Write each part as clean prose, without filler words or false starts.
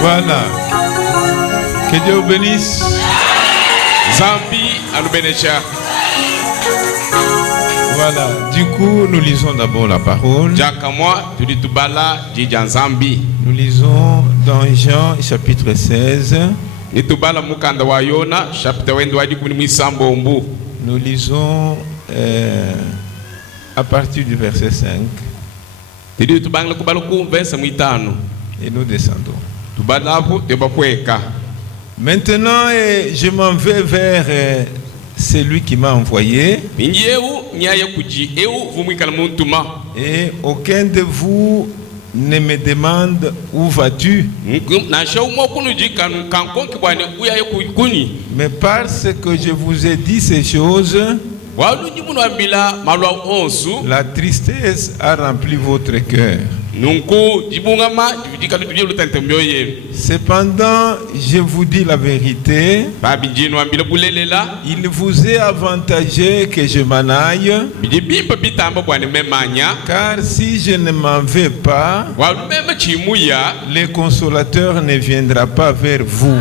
Voilà. Que Dieu vous bénisse. Zambi alubenecha. Voilà. Du coup, nous lisons d'abord la parole. Nous lisons dans Jean chapitre 16. Nous lisons à partir du verset 5. Et nous descendons. Maintenant, je m'en vais vers celui qui m'a envoyé. Et aucun de vous ne me demande où vas-tu. Mais parce que je vous ai dit ces choses, la tristesse a rempli votre cœur. Cependant, je vous dis la vérité, il vous est avantageux que je m'en aille, car si je ne m'en vais pas, le consolateur ne viendra pas vers vous.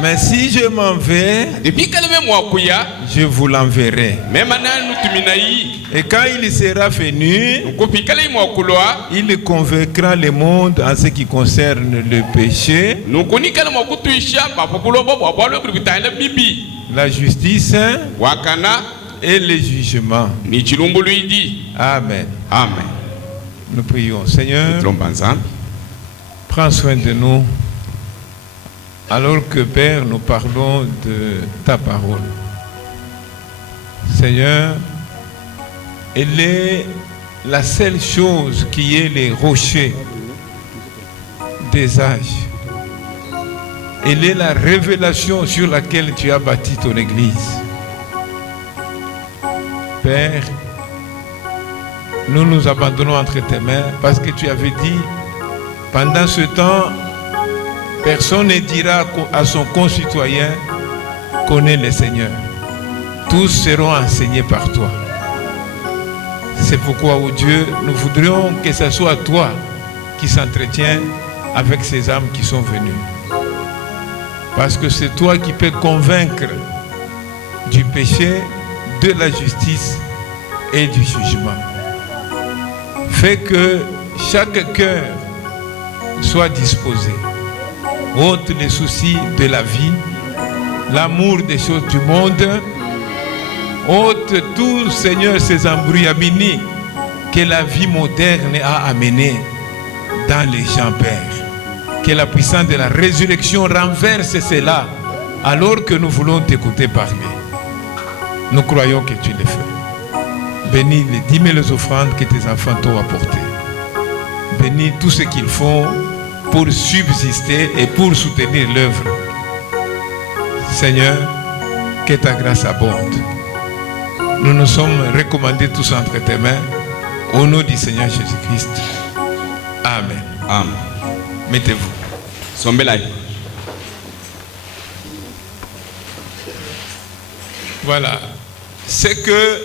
Mais si je m'en vais, je vous l'enverrai. Et quand il sera venu, il convaincra le monde en ce qui concerne le péché, la justice et le jugement. Amen. Amen. Nous prions. Seigneur, prends soin de nous alors que, Père, nous parlons de ta parole. Seigneur, elle est la seule chose qui est les rochers des âges. Elle est la révélation sur laquelle tu as bâti ton Église. Père, nous nous abandonnons entre tes mains parce que tu avais dit, pendant ce temps, personne ne dira à son concitoyen, connais le Seigneur. Tous seront enseignés par toi. C'est pourquoi, oh Dieu, nous voudrions que ce soit toi qui s'entretiens avec ces âmes qui sont venues. Parce que c'est toi qui peux convaincre du péché, de la justice et du jugement. Fais que chaque cœur soit disposé. Ôte les soucis de la vie, l'amour des choses du monde. Ôte tout, Seigneur, ces embrouillamini que la vie moderne a amené dans les gens, Père. Que la puissance de la résurrection renverse cela alors que nous voulons t'écouter parler. Nous croyons que tu le fais. Bénis les 10 000 offrandes que tes enfants t'ont apportées. Bénis tout ce qu'ils font pour subsister et pour soutenir l'œuvre. Seigneur, que ta grâce abonde. Nous nous sommes recommandés tous entre tes mains. Au nom du Seigneur Jésus-Christ. Amen. Amen. Mettez-vous. Voilà. C'est que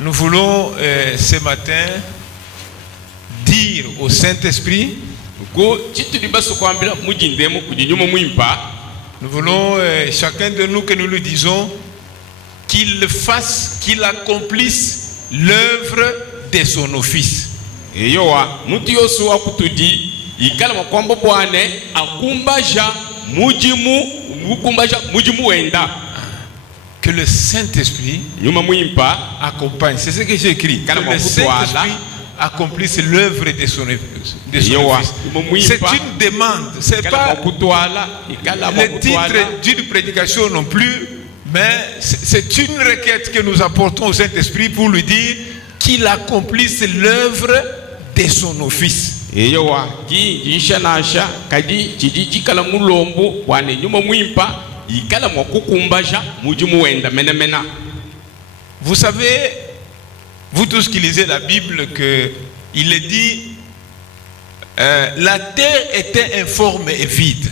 nous voulons ce matin dire au Saint-Esprit, nous voulons chacun de nous que nous lui disons qu'il fasse, qu'il accomplisse l'œuvre de son office. Que le Saint-Esprit accompagne. C'est ce que j'ai écrit. Que le Saint-Esprit accomplisse l'œuvre de son office. C'est une demande. Ce n'est pas le titre d'une prédication non plus, mais c'est une requête que nous apportons au Saint-Esprit pour lui dire qu'il accomplisse l'œuvre de son office. Vous savez, vous tous qui lisez la Bible, qu'il est dit la terre était informe et vide.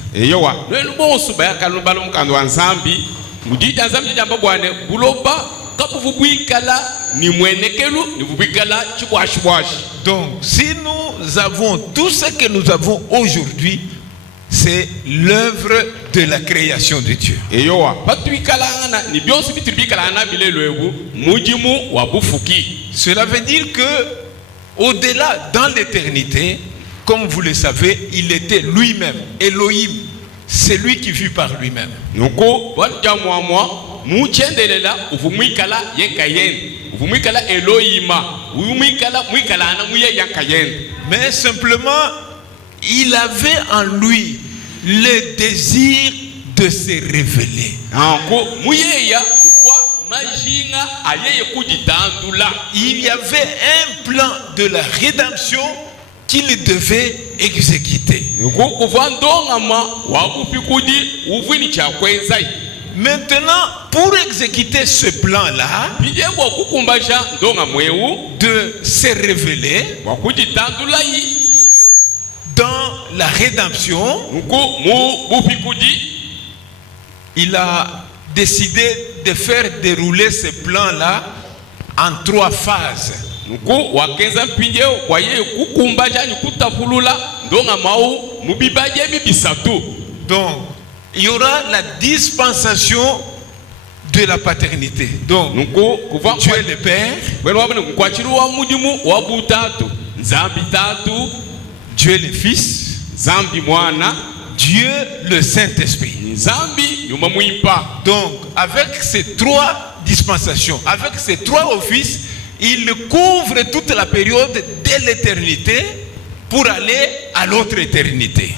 mudi nzambi jamba bwane buloba kapuvu bwikala ni mwenekelu ni bwikala chibwashibwashi. Donc si nous avons tout ce que nous avons aujourd'hui, c'est l'œuvre de la création de Dieu. Cela veut dire que au-delà, dans l'éternité, comme vous le savez, il était lui-même, Elohim, c'est lui qui vit par lui-même. Mais simplement, il avait en lui le désir de se révéler. Il y avait un plan de la rédemption qu'il devait exécuter. Maintenant, pour exécuter ce plan-là, de se révéler dans la rédemption, il a décidé de faire dérouler ce plan-là en 3 phases. Donc, il y aura la dispensation de la paternité. Donc, Dieu le Père, Dieu le Fils, Dieu le Saint-Esprit. Donc, avec ces 3 dispensations, avec ces 3 offices, il couvre toute la période de l'éternité pour aller à l'autre éternité.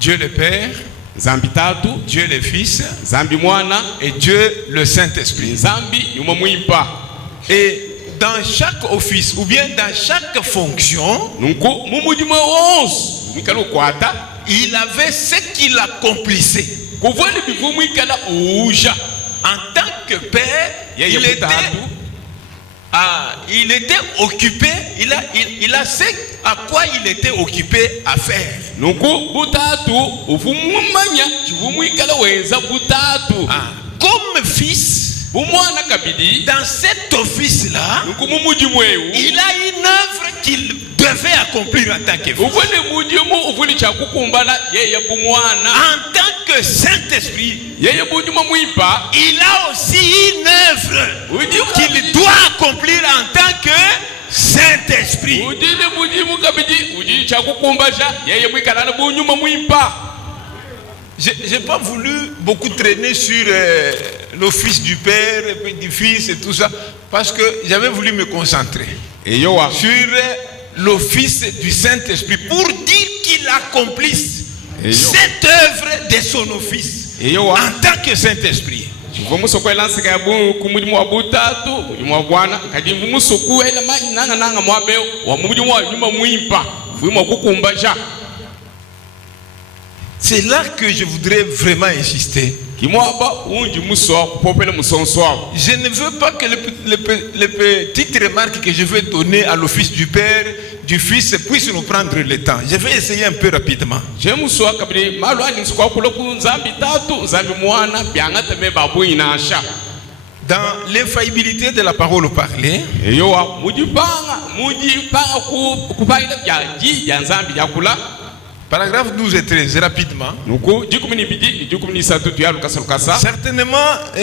Dieu le Père, Dieu le Fils et Dieu le Saint-Esprit. Et dans chaque office ou bien dans chaque fonction, il avait ce qu'il accomplissait. En tant que père, il était occupé, il a ce à quoi il était occupé à faire. Comme fils, dans cet office-là, il a une œuvre qu'il devait accomplir en tant que fils. En tant que Saint-Esprit, il a aussi une œuvre qu'il doit accomplir en tant que Saint-Esprit. Je n'ai pas voulu beaucoup traîner sur l'office du Père et puis du Fils et tout ça, parce que j'avais voulu me concentrer sur l'office du Saint-Esprit pour dire qu'il accomplisse cette œuvre de son office en tant que Saint-Esprit. C'est là que je voudrais vraiment insister. Je ne veux pas que les petites remarques que je vais donner à l'office du Père, du Fils, puissent nous prendre le temps. Je vais essayer un peu rapidement. Dans l'infaillibilité de la parole parlée, paragraphe 12 et 13, rapidement. Certainement,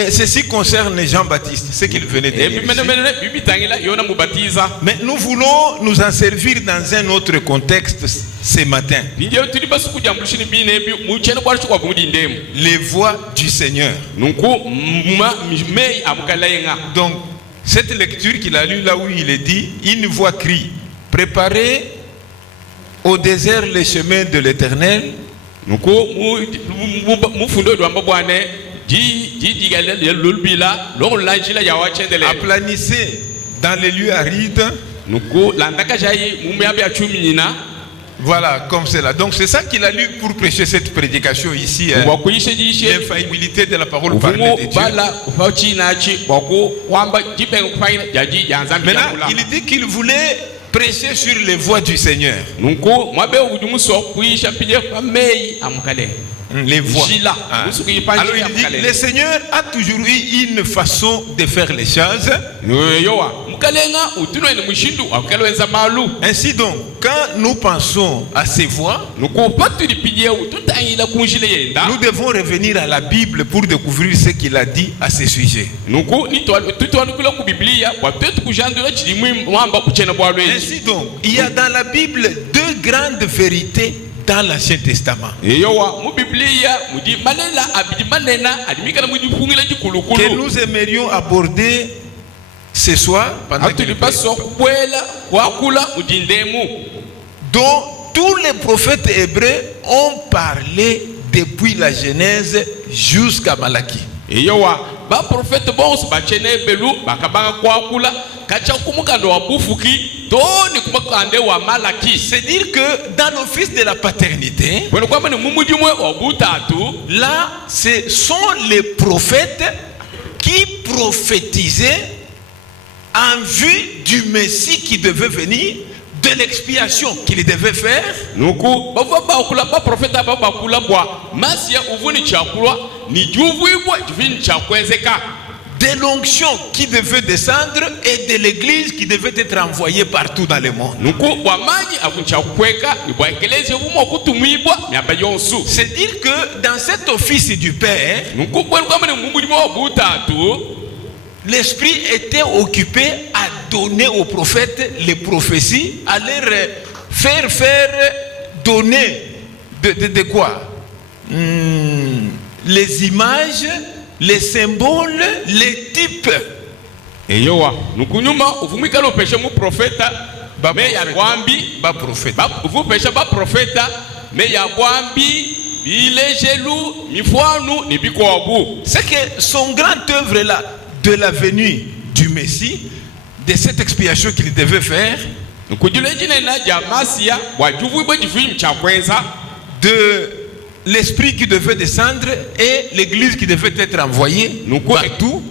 ceci concerne Jean-Baptiste, ce qu'il venait de dire. Mais nous voulons nous en servir dans un autre contexte ce matin. Les voix du Seigneur. Donc, cette lecture qu'il a lue là où il est dit, une voix crie, préparez au désert les chemins de l'Éternel. Aplanissez dans les lieux arides. Voilà, comme cela. Donc c'est ça qu'il a lu pour prêcher cette prédication ici. L'infaillibilité de la parole parlée de Dieu. Maintenant, il dit qu'il voulait prêcher sur les voies du Seigneur. Les voies. Ah. Alors il dit, le Seigneur a toujours eu une façon de faire les choses. Ainsi donc, quand nous pensons à ces voies, nous devons revenir à la Bible pour découvrir ce qu'il a dit à ce sujet. Ainsi donc, il y a dans la Bible deux grandes vérités dans l'Ancien Testament que nous aimerions aborder ce soir pendant que dont tous les prophètes hébreux ont parlé depuis la Genèse jusqu'à Malachie. C'est dire que dans l'office de la paternité, là, ce sont les prophètes qui prophétisaient en vue du Messie qui devait venir, de l'expiation qu'il devait faire, de l'onction qui devait descendre et de l'église qui devait être envoyée partout dans le monde. C'est dire que dans cet office du Père, l'Esprit était occupé à donner aux prophètes les prophéties, à leur faire donner de quoi? Les images, les symboles, les types. C'est que son grande œuvre là, de la venue du Messie, de cette expiation qu'il devait faire, de l'Esprit qui devait descendre et l'église qui devait être envoyée partout.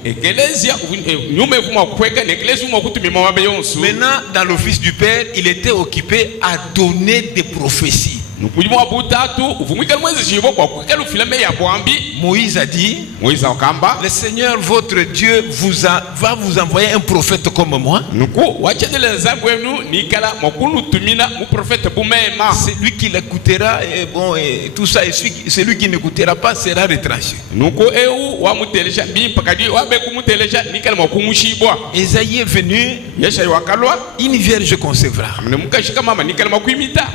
Maintenant, dans l'office du Père, il était occupé à donner des prophéties. Moïse a dit, le Seigneur votre Dieu va vous envoyer un prophète comme moi. C'est lui qui l'écoutera et bon et tout ça, et celui qui n'écoutera pas sera retranché. Esaïe est venu, une vierge concevra.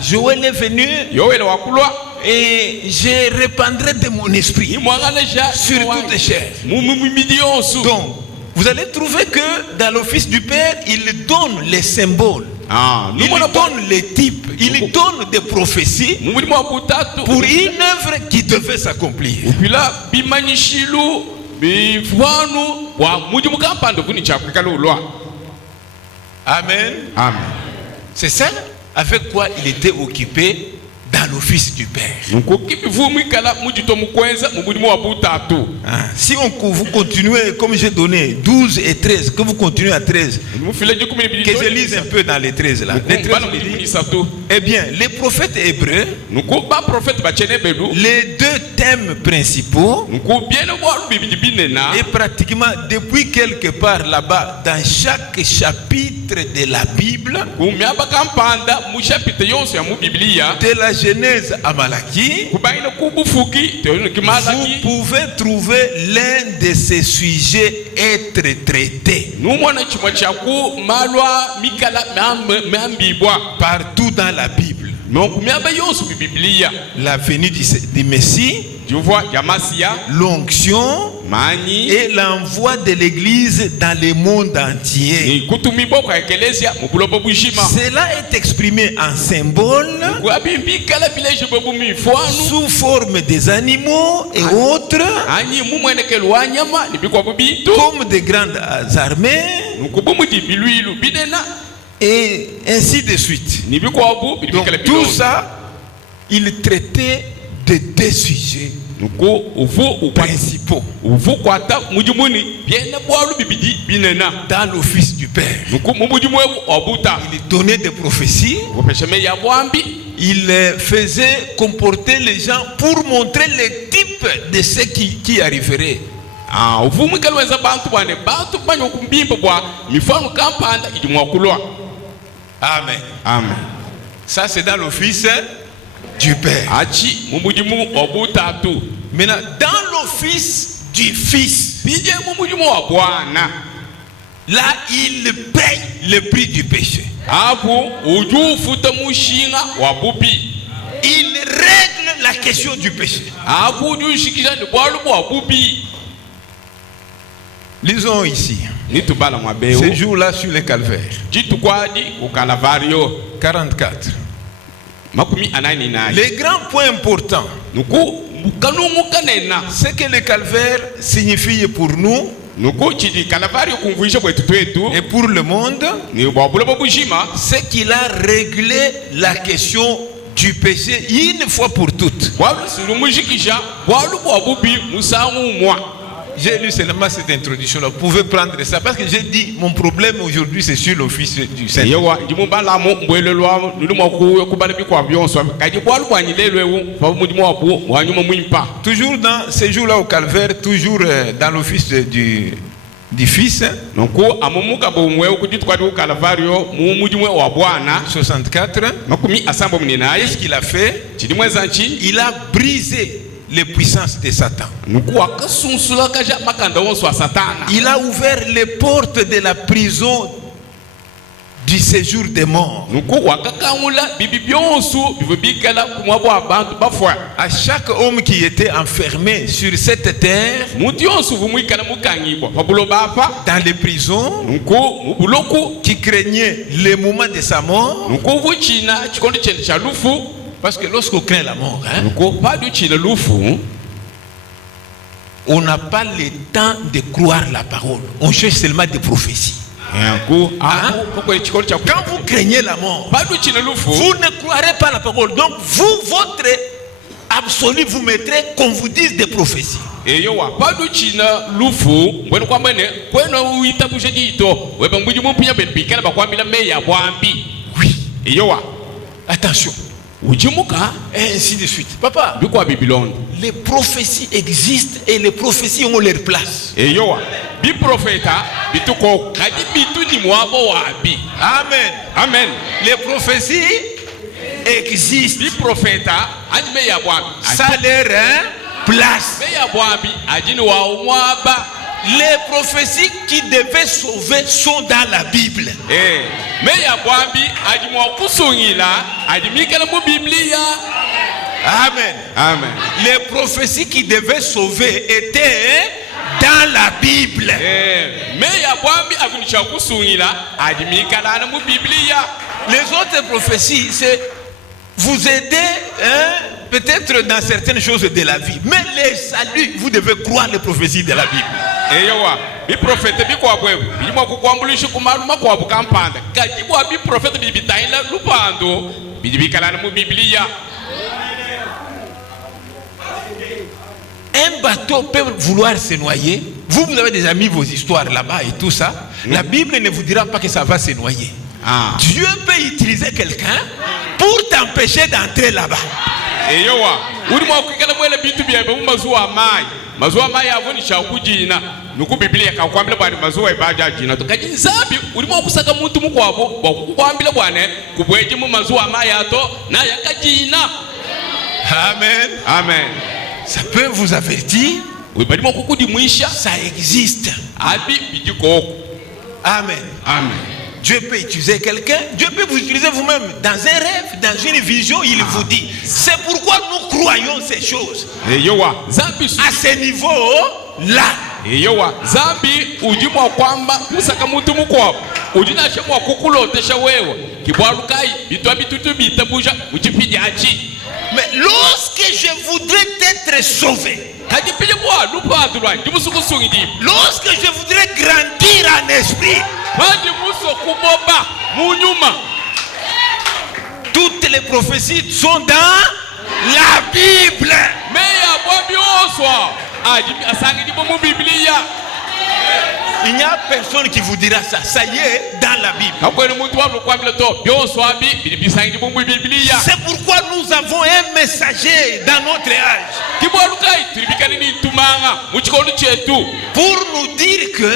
Joël est venu, et je répandrai de mon esprit sur toute chair. Donc, vous allez trouver que dans l'office du Père, il donne les symboles, il donne les types, il donne des prophéties pour une œuvre qui devait s'accomplir. Amen. Amen. C'est ça avec quoi il était occupé dans l'office du Père. Si vous continuez, comme j'ai donné 12 et 13, que vous continuez à 13, que je lise un peu dans les 13 là. Les 13, eh bien, les prophètes hébreux, les deux thèmes principaux, et pratiquement depuis quelque part là-bas, dans chaque chapitre de la Bible, de la Genèse à Malachie, vous pouvez trouver l'un de ces sujets être traité partout dans la Bible. La venue du Messie, l'onction et l'envoi de l'église dans le monde entier. Cela est exprimé en symbole, sous forme des animaux et autres, comme des grandes armées, et ainsi de suite. Donc tout ça, il traitait de deux sujets principaux dans l'office du Père. Il donnait des prophéties. Il faisait comporter les gens pour montrer le type de ce qui arriverait. Amen. Amen. Ça c'est dans l'office du Père. Maintenant, dans l'office du Fils, là il paye le prix du péché. Il règle la question du péché. Lisons ici. Ce jour-là sur le calvaire. 44. Le grand point important, c'est que le calvaire signifie pour nous et pour le monde, c'est qu'il a réglé la question du péché une fois pour toutes. J'ai lu seulement cette introduction-là. Vous pouvez prendre ça parce que j'ai dit mon problème aujourd'hui c'est sur l'office du Seigneur. Toujours dans ces jours-là au calvaire, toujours dans l'office du Fils. 64. Qu'est-ce qu'il a fait? Il a brisé les puissances de Satan. Il a ouvert les portes de la prison du séjour des morts. À chaque homme qui était enfermé sur cette terre, dans les prisons, qui craignait le moment de sa mort, parce que lorsqu'on craint la mort, on n'a pas le temps de croire la parole. On cherche seulement des prophéties. Quand vous craignez la mort, vous ne croirez pas la parole. Donc vous, votre absolu, vous mettrez qu'on vous dise des prophéties. Oui. Attention. Et ainsi de suite. Papa, les prophéties existent et les prophéties ont leur place. Amen. Amen. Les prophéties existent. Ça a leur place. Les prophéties qui devaient sauver sont dans la Bible. Amen. Amen. Les prophéties qui devaient sauver étaient dans la Bible. Les autres prophéties, c'est vous aider peut-être dans certaines choses de la vie. Mais les saluts, vous devez croire les prophéties de la Bible. Un bateau peut vouloir se noyer. Vous avez déjà mis vos histoires là-bas et tout ça. La Bible ne vous dira pas que ça va se noyer. Dieu peut utiliser quelqu'un pour t'empêcher d'entrer là-bas. Amen. Amen. Ça peut vous avertir. Ça existe. Amen. Amen. Dieu peut utiliser quelqu'un, Dieu peut vous utiliser vous-même dans un rêve, dans une vision, il vous dit. C'est pourquoi nous croyons ces choses. À ce niveau-là. Mais lorsque je voudrais être sauvé, lorsque je voudrais grandir en esprit, toutes les prophéties sont dans la Bible. Il n'y a personne qui vous dira ça. Ça y est, dans la Bible. C'est pourquoi nous avons un messager dans notre âge. Pour nous dire que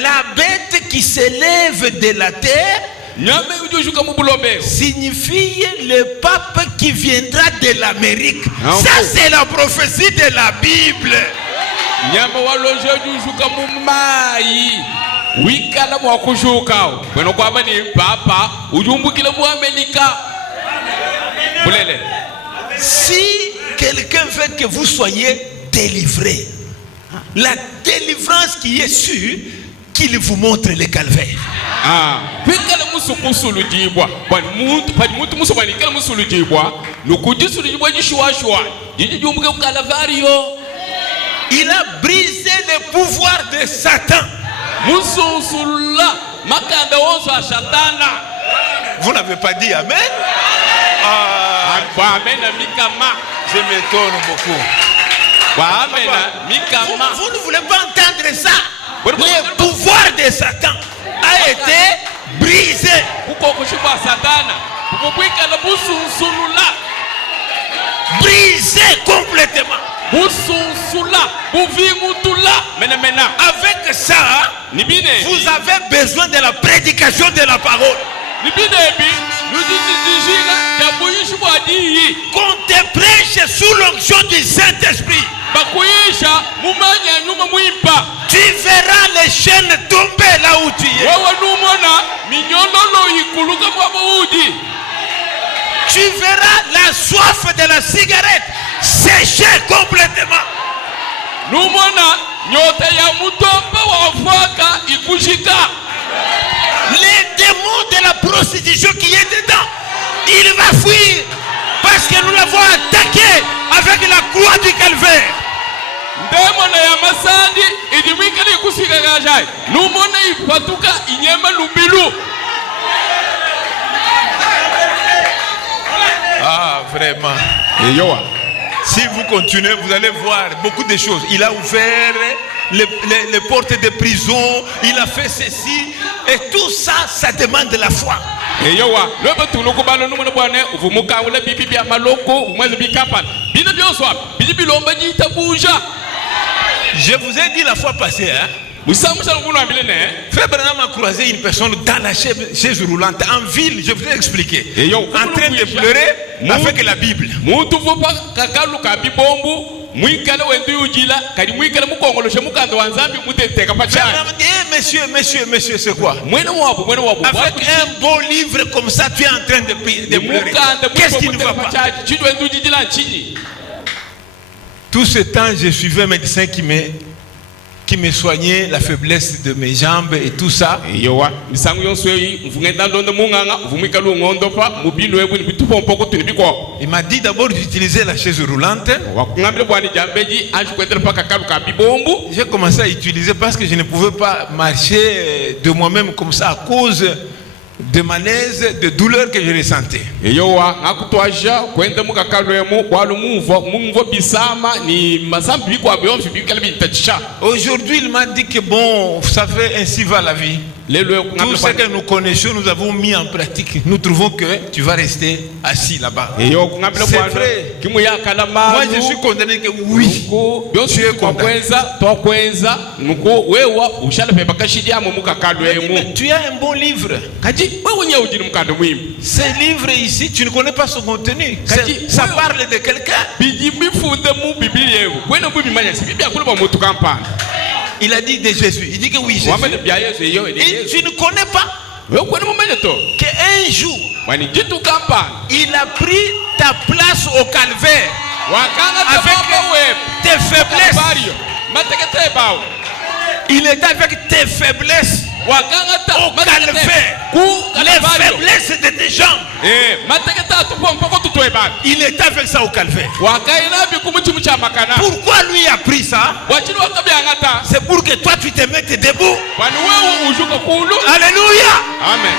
la bête qui s'élève de la terre signifie le pape qui viendra de l'Amérique. Ça, c'est la prophétie de la Bible. Nyama waloje jujuka mumai wikala mwakushuka bweno kwamba ni papa ujumbukile mu Amerika bulele. Si quelqu'un veut que vous soyez délivrés, la délivrance qui est sûre, qu'il vous montre le calvaire. Wikala musukusulu jibwa bali muntu musubani kala musulu jibwa nukujisulu jibwa jishuashwa jijumbuke ku Calvario. Il a brisé le pouvoir de Satan. Vous n'avez pas dit Amen? Je m'étonne beaucoup. Vous ne voulez pas entendre ça? Le pouvoir de Satan a été brisé. Brisé complètement. Avec ça, vous avez besoin de la prédication de la parole. Qu'on te prêche sous l'onction du Saint-Esprit. Tu verras les chaînes tomber là où tu es. Tu verras la soif de la cigarette sécher complètement. Les démons de la prostitution qui est dedans, il va fuir parce que nous l'avons attaqué avec la croix du calvaire. Ah, vraiment. Si vous continuez, vous allez voir beaucoup de choses. Il a ouvert les portes de prison, il a fait ceci, et tout ça, ça demande de la foi. Je vous ai dit la fois passée, hein? Frère Branham a croisé une personne dans la chaise roulante en ville, je vous ai expliqué, en train de pleurer avec la Bible. Monsieur, c'est quoi? Avec un beau livre comme ça, tu es en train de pleurer. Qu'est-ce qui ne va pas? Tout ce temps, je suivais un médecin qui me soignait la faiblesse de mes jambes et tout ça. Il m'a dit d'abord d'utiliser la chaise roulante. J'ai commencé à utiliser parce que je ne pouvais pas marcher de moi-même comme ça à cause de malaise, de douleur que je ressentais. Aujourd'hui, il m'a dit que bon, vous savez, ainsi va la vie. Tout ce que nous connaissons, nous avons mis en pratique. Nous trouvons que tu vas rester assis là-bas. C'est vrai. Moi, je suis condamné que oui. Tu es condamné. Mais tu as un bon livre. Ce livre ici, tu ne connais pas son contenu. Ça parle de quelqu'un. Il a dit de Jésus. Il dit que oui, Jésus. Et tu ne connais pas qu'un jour, il a pris ta place au calvaire avec tes faiblesses. Il était avec tes faiblesses au calvaire. Les faiblesses de tes jambes. Il était avec ça au calvaire. Pourquoi lui a pris ça? C'est pour que toi tu te mettes debout. Alléluia. Amen.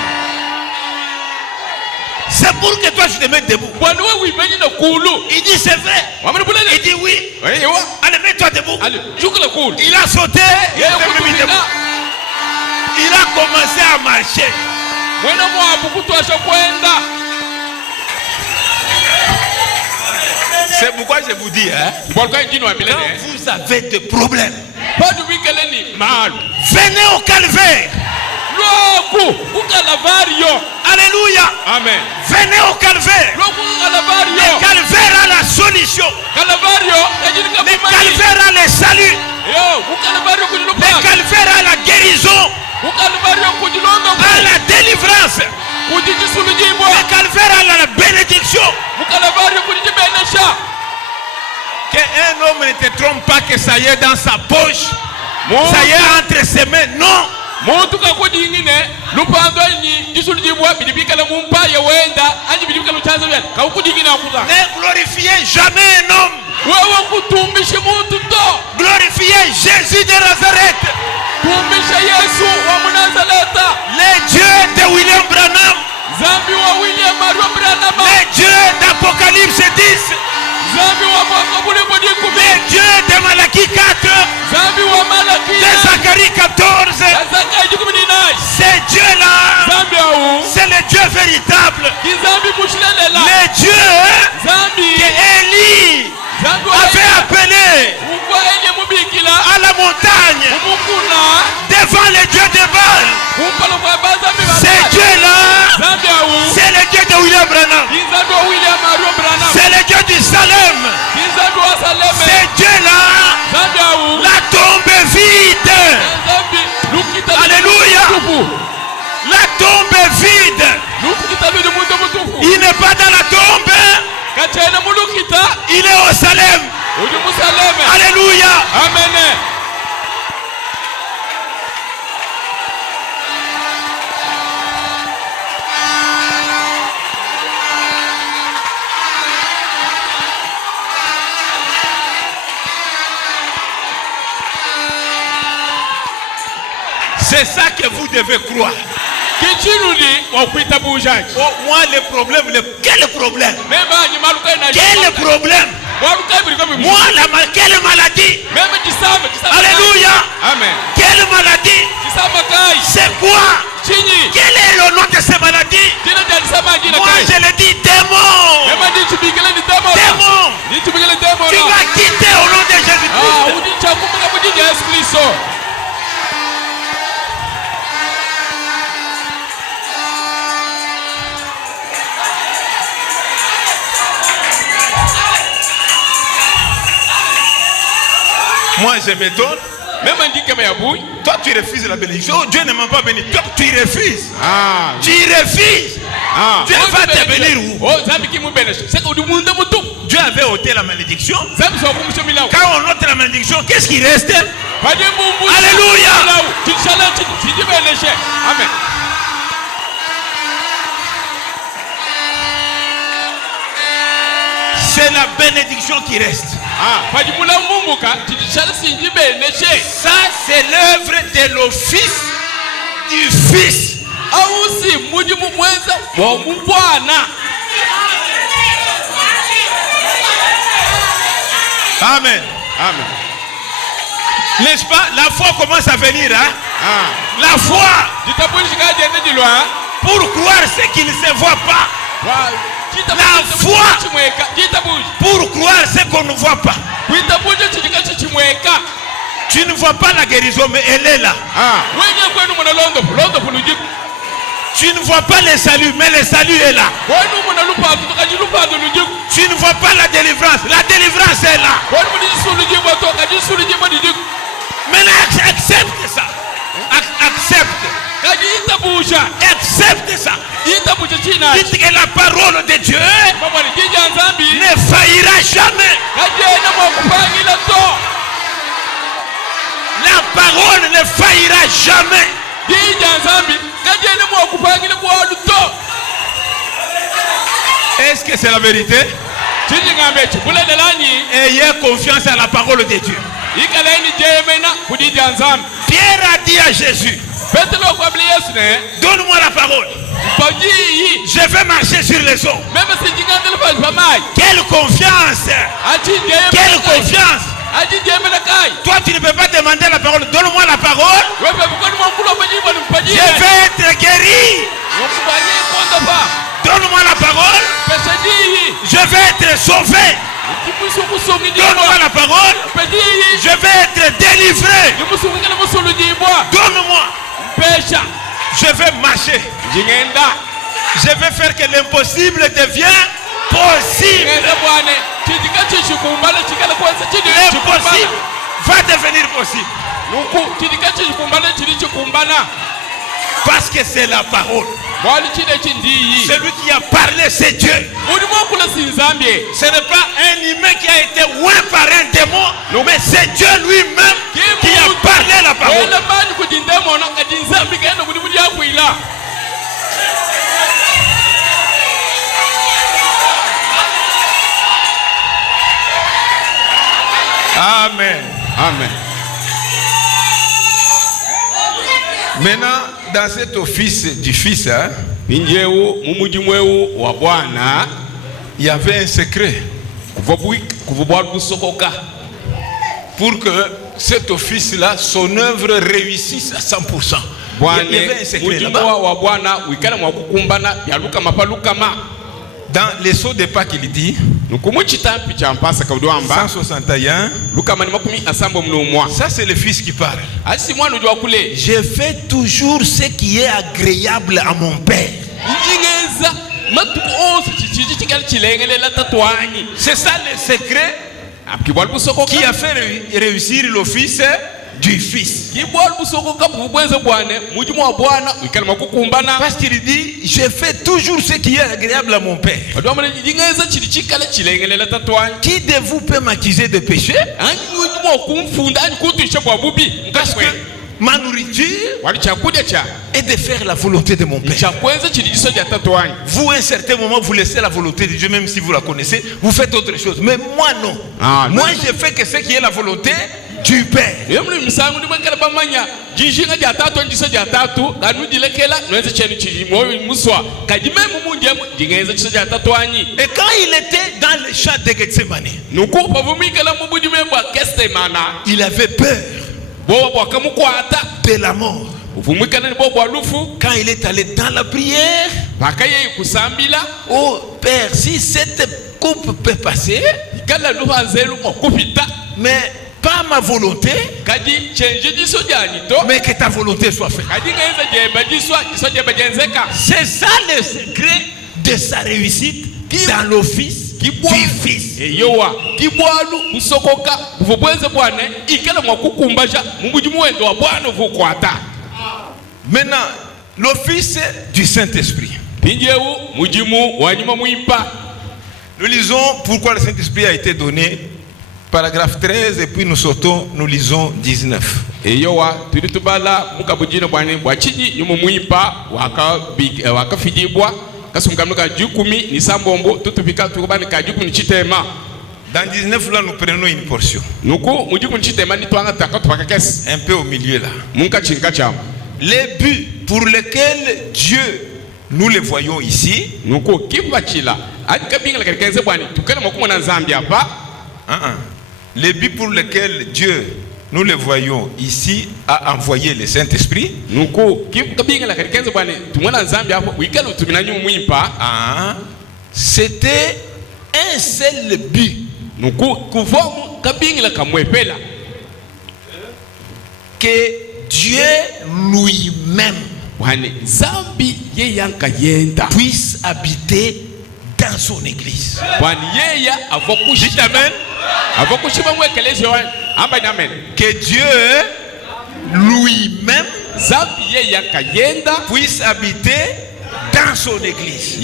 C'est pour que toi tu te mettes debout. bwana we wimenyi na kulu Il dit c'est vrai. wamene bulele Il dit oui. ewa Allez, mets-toi debout. ale jukula kulu Il a sauté. Il yeye s'est mis debout. kutumika Il a commencé à marcher. mwena mwabu kutwasha kwenda. C'est pourquoi je vous dis, hein, Bwana ingine wa quand milele vous avez des problèmes, bado wikeleni mahali venez au calvaire. loku ukalavario. Alléluia. Amen. Venez au calvaire. Loku Le ukalavario calvaire a la solution. kalavario yajini Le kapumani calvaire a le salut. yo ukalavario Le kujilupa calvaire a la guérison. ukalavario kujilonga A la délivrance. kujijisulujibwa Le calvaire a la bénédiction. ukalavario kujijibenesha. Qu'un homme ne te trompe pas que ça y est dans sa poche. Ça y est entre ses mains. Non. muntu kakudingine lupando nyi jisulujibwa bilibikala mumpaye wenda anji bilibikala chanzo byali kakudingine akuta Ne glorifiez jamais un homme. wewe kutumbisha muntu to Glorifiez Jésus de Nazareth. tumbisha Yesu wa Munazareta. Le Dieu de William Branham. Zambi wa William Mario Branham. Le Dieu d'Apocalypse 10. Zambi wa Makabuli Bodi Le Kumi. Dieu de Malachie 4. Zambi wa Malaki. De Zacharie 14. Zakai Jukuminai. Ce Dieu-là, Zambi au. c'est le Dieu véritable. Kizambi Bushilela. Le Dieu Zambi. que Élie Zambi wa avait appelé Ukwa enye mubikila. à la montagne Umukuna. devant le Dieu de Baal. Umpalo kwa Bazambi wa. Ce Dieu-là, Zambi au. c'est le Dieu de William Branham. Kizambi wa William Mario Branham. C'est le Dieu du Salem. Kizambi wa Saleme. Ce Dieu-là, Zambi au. la tombe est vide. Zambi. Lukita. Alléluia. La tombe est vide. Lukita lu muntu mutufu. Il n'est pas dans la tombe. Kachene mulukita. Il est au Salem. Uji musaleme. Alléluia. Amen. C'est ça que vous devez croire. Kichirudi wa kuita bujaji. Oh, moi, le problème, quel problème? Mema ni maluka na Quel problème? Waluka biri kwa Moi, quelle maladie? Mema jisama. Alléluia. Amen. Quelle maladie? Jisama kai. C'est quoi? Chinyi. Quel est le nom de ces maladies? Jina jalisama jina Moi, kai. je le dis démon. Mema jitu bigele ni demo. Démon. Jitu bigele demo. Tu vas quitter au nom de Ah, Jésus-Christ. udi chakumbuka bujiji Yesu Kristo. Moi, je m'étonne. Mema ndike mayabu. Toi, tu refuses la bénédiction. Oh, Dieu ne m'a pas béni. Toi, tu refuses. Ah. Tu refuses. Dieu va te bénir où? Oh, zambi kimu benesha. Seka udi munda mutu. Dieu avait ôté la malédiction. Zambi so kumusha milawo. Quand on ôte la malédiction, qu'est-ce qui reste? Alléluia. Alléluia. Tishala tijibeneshe. Amen. C'est la bénédiction qui reste. Ah, pajimula mumbuka tishala sinjibeneshe. Ça, c'est l'œuvre de l'office du Fils. Ausi mujimu mwenza wa mubwana. Amen. Amen. N'est-ce pas? La foi commence à venir. Hein? Ah. La foi Jitabushika jende jilwa. pour croire ce qui ne se voit pas. La foi pour croire ce qu'on ne voit pas. Tu ne vois pas la guérison, mais elle est là. Tu ne vois pas le salut, mais le salut est là. Tu ne vois pas la délivrance est là. Maintenant, accepte ça. Accepte. Accepte ça. Dites que la parole de Dieu ne faillira jamais. La parole ne faillira jamais. Est-ce que c'est la vérité? Ayez confiance à la parole de Dieu. Pierre a dit à Jésus, Donne-moi la parole. Je vais marcher sur les eaux. Quelle confiance! Quelle confiance! Toi, tu ne peux pas demander la parole. Donne-moi la parole. Je vais être guéri. Donne-moi la parole. Je vais être sauvé. Donne-moi la parole. Je vais être délivré. Donne-moi. Je vais marcher. Je vais faire que l'impossible devienne possible. L'impossible va devenir possible. Parce que c'est la parole. Celui qui a parlé, c'est Dieu. Ce n'est pas un humain qui a été oint par un démon, mais c'est Dieu lui-même qui a parlé la parole. Amen. Amen. Maintenant, dans cet office du Fils, il y avait un secret. Pour que cet office-là, son œuvre réussisse à 100%. Il y avait un secret là-bas. Dans les sauts de Pâques, il dit 161. Ça, c'est le Fils qui parle. Je fais toujours ce qui est agréable à mon Père. C'est ça le secret qui a fait réussir l'office du Fils. Parce qu'il dit, je fais toujours ce qui est agréable à mon Père. Qui de vous peut m'accuser de péché? Parce que ma nourriture est de faire la volonté de mon Père. Vous, à un certain moment, vous laissez la volonté de Dieu, même si vous la connaissez, vous faites autre chose. Mais moi, non. Moi, je fais que ce qui est la volonté du Père. Et quand il était dans le champ de Gethsemane, il avait peur de la mort. Quand il est allé dans la prière, oh Père, si cette coupe peut passer, mais pas ma volonté, mais que ta volonté soit faite. C'est ça le secret de sa réussite dans l'office du Fils. Maintenant, l'office du Saint-Esprit. Nous lisons pourquoi le Saint-Esprit a été donné. Paragraphe 13 et puis nous sautons, nous lisons 19. Dans 19 là, nous prenons une portion. Un peu au milieu là. Les buts pour lesquels Dieu, nous les voyons ici. Les buts pour lesquels Dieu, nous le voyons ici, a envoyé le Saint-Esprit. C'était un seul but. Que Dieu lui-même puisse habiter dans son église. Dites amen. Que Dieu lui-même puisse habiter dans son église.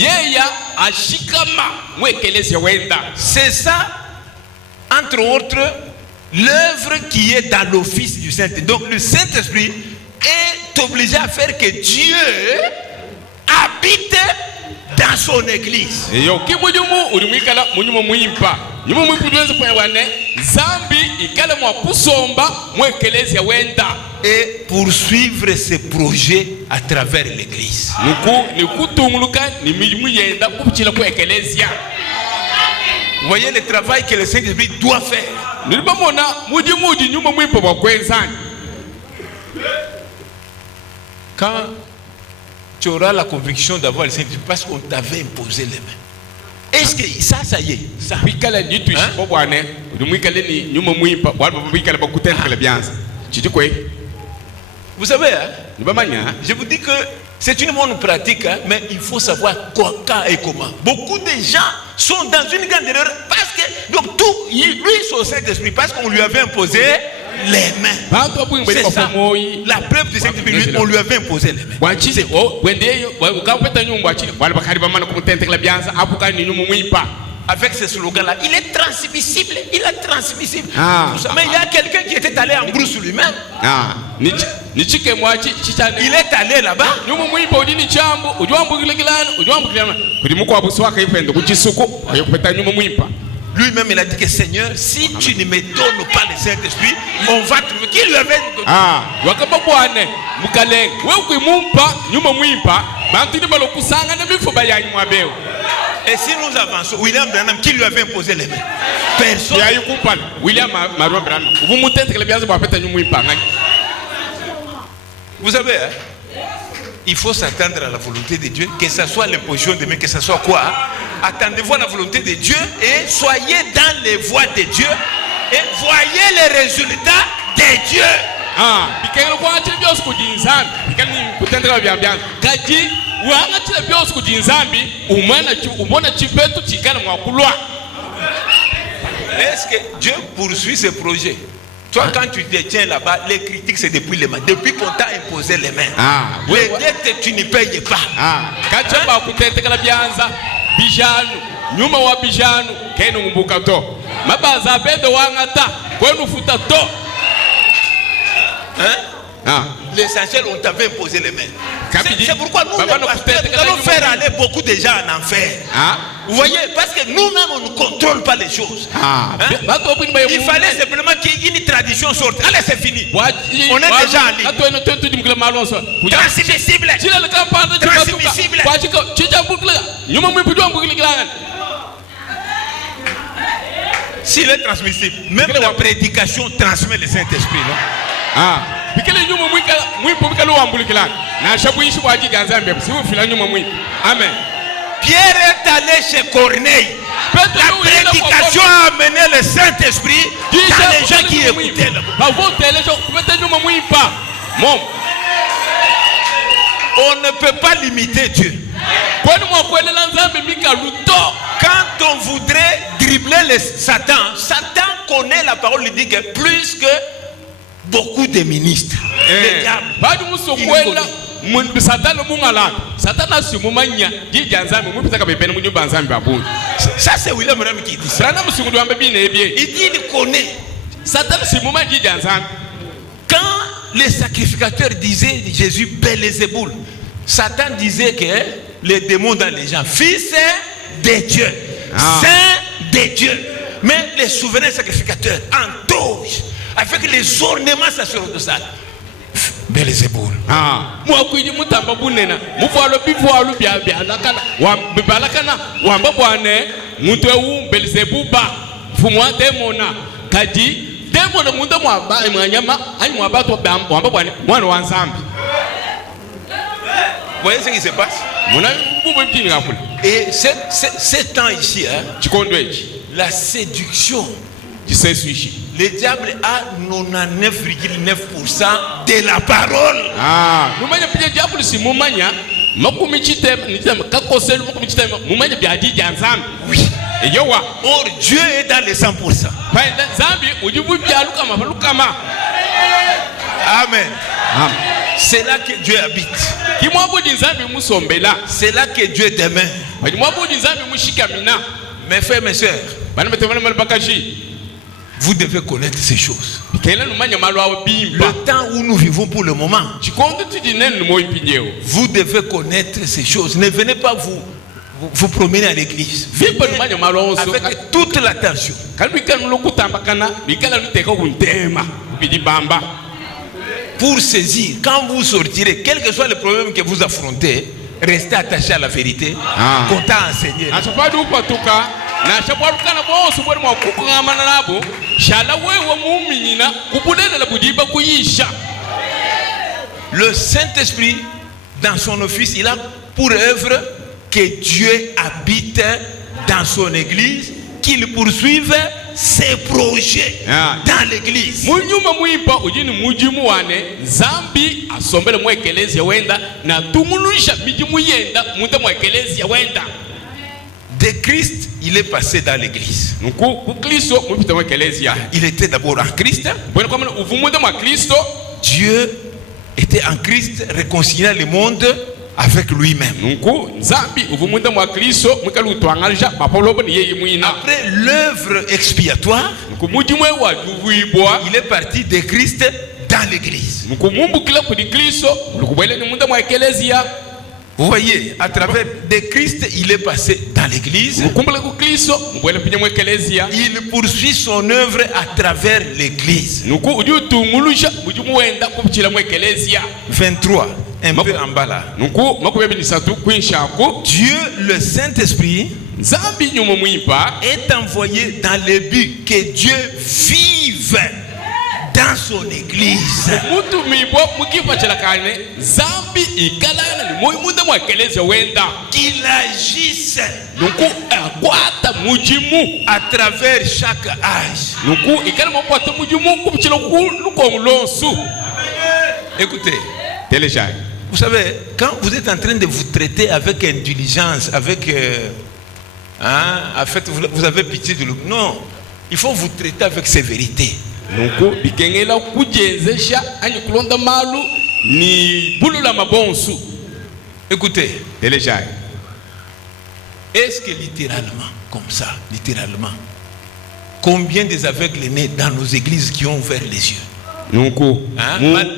C'est ça, entre autres, l'œuvre qui est dans l'office du Saint-Esprit. Donc le Saint-Esprit est obligé à faire que Dieu habite dans son église. et poursuivre ses projets à travers l'église. Vous voyez le travail que le Saint-Esprit doit faire. Quand tu auras la conviction d'avoir le Saint-Esprit parce qu'on t'avait imposé les mains. Est-ce que ça y est ça? Vous savez, je vous dis que c'est une bonne pratique, mais il faut savoir quoi, quand et comment. Beaucoup de gens sont dans une grande erreur parce que, donc tout, lui, son Saint-Esprit, parce qu'on lui avait imposé les mains. C'est ça. La preuve du Saint-Esprit, on lui avait imposé les mains. Avec ce slogan-là, il est transmissible. Il est transmissible. Mais il y a quelqu'un qui était allé en brousse lui-même. Il est allé là-bas. Lui-même, il a dit que Seigneur, si tu ne me donnes pas le Saint-Esprit, on va trouver. Qui lui avait et si nous avançons, William Branham, qui lui avait imposé les mains? Personne. Vous savez, il faut s'attendre à la volonté de Dieu, que ce soit l'imposition de main, que ce soit quoi. Attendez-vous à la volonté de Dieu et soyez dans les voies de Dieu et voyez les résultats de Dieu. Est-ce que Dieu poursuit ses projets? Toi, quand tu te tiens là-bas, les critiques, c'est depuis les mains. Depuis qu'on t'a imposé les mains. Les dettes, tu ne payes pas. L'essentiel, on t'avait imposé les mains. C'est pourquoi nous, les pasteurs, nous allons faire aller beaucoup de gens en enfer. Vous voyez, parce que nous-mêmes, on ne contrôle pas les choses. Il fallait simplement qu'il y ait une tradition sorte. Allez, c'est fini. On est déjà en ligne. Transmissible. Transmissible. S'il est transmissible, même la prédication transmet le Saint-Esprit, non? Amen. Pierre est allé chez Corneille. La prédication a amené le Saint-Esprit dans les gens qui écoutaient. On ne peut pas limiter Dieu. Quand on voudrait dribbler le Satan, Satan connaît la parole, il dit que plus que beaucoup de ministres. Ça c'est William Branham qui dit ça. Il dit il connaît. Quand les sacrificateurs disaient Jésus Belzéboul, Satan disait que les démons dans les gens, fils de Dieu, saint de Dieu. Mais les souverains sacrificateurs en toge, avec les ornements sacerdotaux, Belzéboul. Vous voyez ce qui se passe? Et c'est temps ici, la séduction. Le diable a 99,9% de la parole. Oui. Or Dieu est dans les 100%. Amen. C'est là que Dieu habite. C'est là que Dieu demeure. Mes frères, mes soeurs, vous devez connaître ces choses. Le temps où nous vivons pour le moment, vous devez connaître ces choses. Ne venez pas vous promenez à l'église. Avec toute l'attention. Pour saisir, quand vous sortirez, quel que soit le problème que vous affrontez, restez attaché à la vérité, comptez à enseigner. Le Saint-Esprit, dans son office, il a pour œuvre que Dieu habite dans son église, qu'il poursuive ses projets dans l'église. De Christ, il est passé dans l'église. Il était d'abord en Christ. Dieu était en Christ, réconciliant le monde avec lui-même. Après l'œuvre expiatoire, il est parti de Christ dans l'église. Vous voyez, à travers de Christ, il est passé dans l'église. Il poursuit son œuvre à travers l'église. 23, un peu en bas là. Dieu, le Saint-Esprit, est envoyé dans le but que Dieu vive dans son église. Qu'il agisse à travers chaque âge. Écoutez, vous savez, quand vous êtes en train de vous traiter avec indulgence, avec en fait, vous avez pitié de l'autre. Non, il faut vous traiter avec sévérité. Écoutez, est-ce que littéralement, comme ça, littéralement, combien des aveugles nés dans nos églises qui ont ouvert les yeux?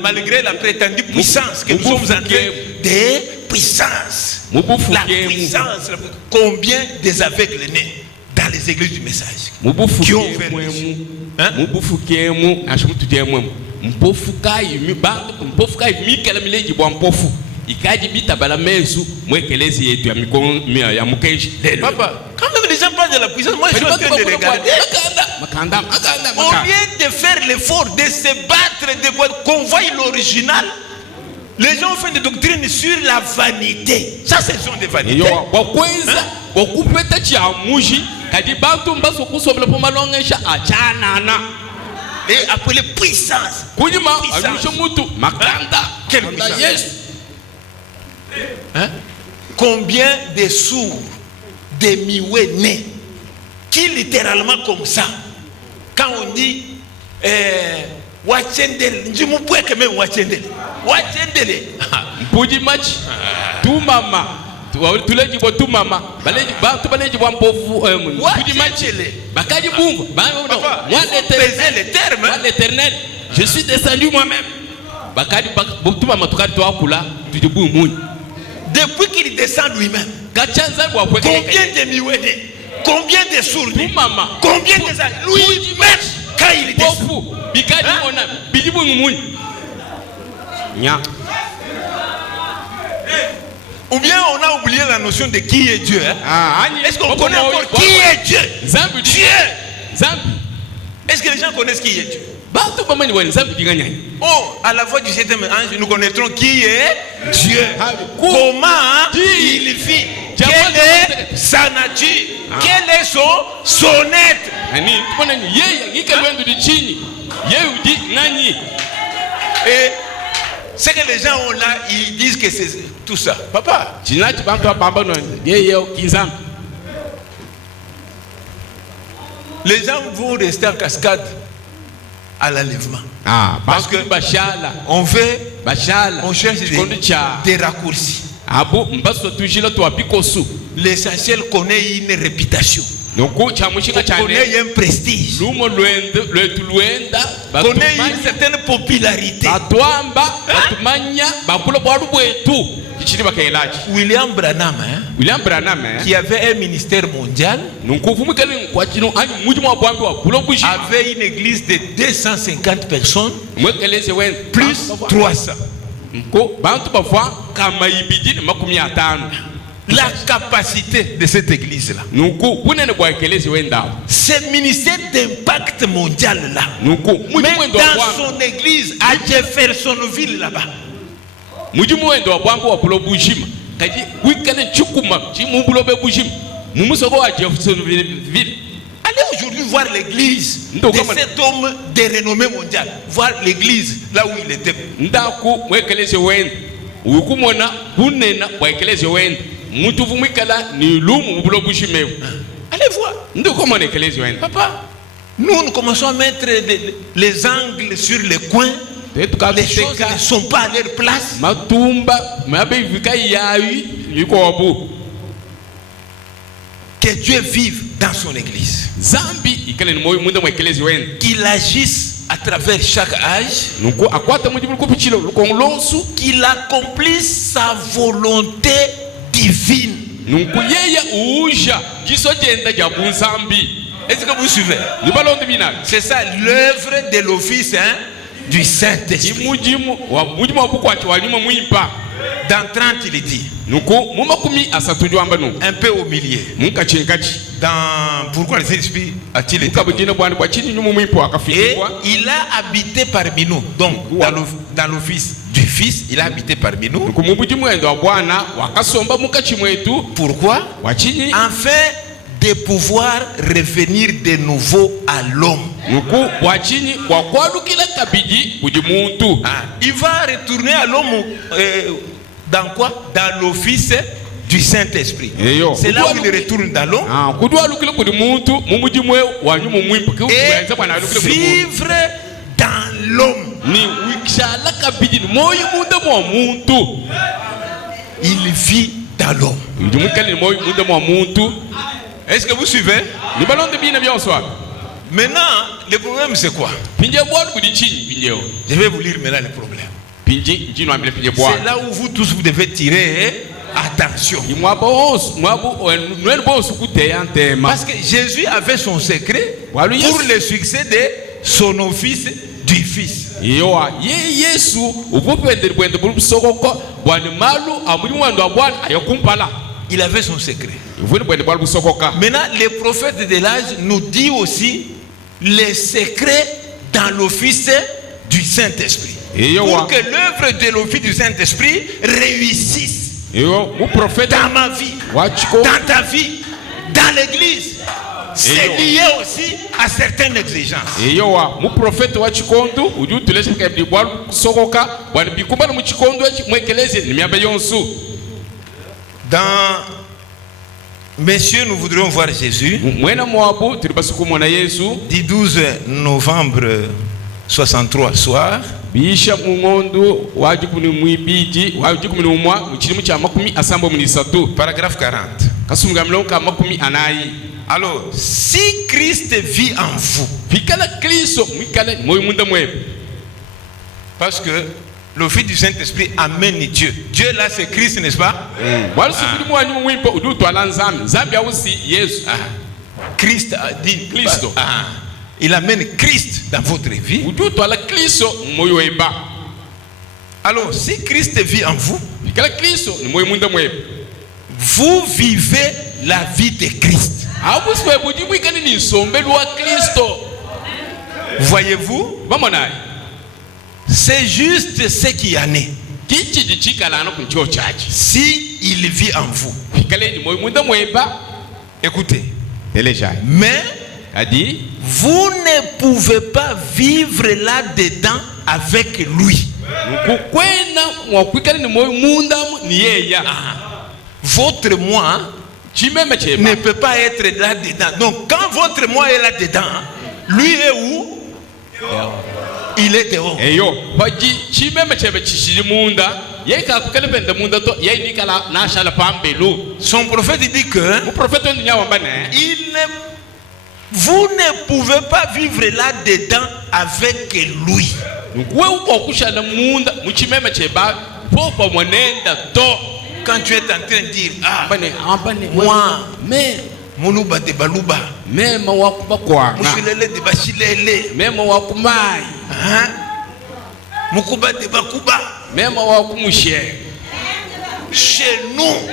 Malgré la prétendue puissance que nous sommes en train de puissance, la puissance, combien des aveugles nés dans les églises du message qui ont ouvert les yeux? Papa, quand même les gens parlent de la puissance, moi je suis en train de regarder. Au lieu de faire l'effort de se battre, qu'on voie l'original, les gens font des doctrines sur la vanité. Ça, ce sont des vanités. Et appelé puissance. Quelle puissance? Combien de sourds, de mioués nés, qui littéralement comme ça, quand on dit Wachendele, je me peux que même Wachendele. Wachendele. Budi match, tout mama. Tu l'as dit pour tout maman. Tu l'as dit pour pauvre. Budi match. Bakadi boum. Moi l'éternel. Je suis descendu moi-même. Bakadi tout maman tu gardes toi kula. Tu dis boum. Depuis qu'il descend lui-même. Combien de mioués? Combien de sourds? Combien de ça? Lui-même, quand il descend. Ou bien on a oublié la notion de qui est Dieu. Est-ce qu'on connaît encore qui est Dieu? Dieu. Est-ce que les gens connaissent qui est Dieu? Oh, à la voix du 7e ange, nous connaîtrons qui est Dieu. Comment il vit. Quelle est sa nature? Quel est son être? Et ce que les gens ont là, ils disent que c'est tout ça. Papa. Les gens vont rester en cascade à l'enlèvement. Parce que on veut, on cherche des raccourcis. L'essentiel connaît une réputation. Connaît un prestige. Connaît une certaine popularité. William Branham, qui avait un ministère mondial, avait une église de 250 personnes, plus 300. La capacité de cette église-là, ce ministère d'impact mondial-là, même dans son église à Jeffersonville là-bas, allez aujourd'hui voir l'église de cet homme de renommée mondiale, voir l'église là où il était. Allez voir. Papa, nous commençons à mettre les angles sur les coins. Les choses ne sont pas à leur place. Que Dieu vive dans son église. Qu'il agisse à travers chaque âge. Qu'il accomplisse sa volonté divine. Est-ce que vous suivez? C'est ça l'œuvre de l'office du Saint-Esprit. Dans 30 il dit un peu au milieu. Pourquoi le Saint-Esprit a-t-il été? Et il a habité parmi nous. Donc dans l'office du Fils, il a habité parmi nous. Pourquoi? Afin de pouvoir revenir de nouveau à l'homme. Il va retourner à l'homme dans quoi? Dans l'office du Saint-Esprit. C'est là où il retourne dans l'homme. Et vivre dans l'homme. Il vit dans l'homme. Est-ce que vous suivez? Maintenant, le problème c'est quoi? Je vais vous lire maintenant le problème. C'est là où vous tous vous devez tirer attention. Parce que Jésus avait son secret pour le succès de son office du Fils. Il avait son secret. Maintenant, les prophètes de l'âge nous disent aussi les secrets dans l'office du Saint-Esprit. Pour que l'œuvre de l'office du Saint-Esprit réussisse dans ma vie, dans ta vie, dans l'église. C'est lié aussi à certaines exigences. Dans Messieurs, nous voudrions voir Jésus. Du 12 novembre 63 soir. Paragraphe 40. Alors, si Christ vit en vous, parce que l'office du Saint-Esprit amène Dieu. Dieu là c'est Christ, n'est-ce pas? Christ a dit il amène Christ dans votre vie. Alors si Christ vit en vous, vous vivez la vie de Christ. Voyez-vous? C'est juste ce qui en est. Si il vit en vous. Écoutez. Mais vous ne pouvez pas vivre là-dedans avec lui. Votre moi ne peut pas être là-dedans. Donc quand votre moi est là-dedans, lui est où? Il est dehors. Son prophète dit que vous ne pouvez pas vivre là-dedans avec lui. quand tu es en train de dire, ah, moi, mais Moulouba de Balouba, même Wakubakwa, Mouchilele de Bachilele, même Wakumai, Moukuba de Bakuba, même Wakumouché. Chez nous,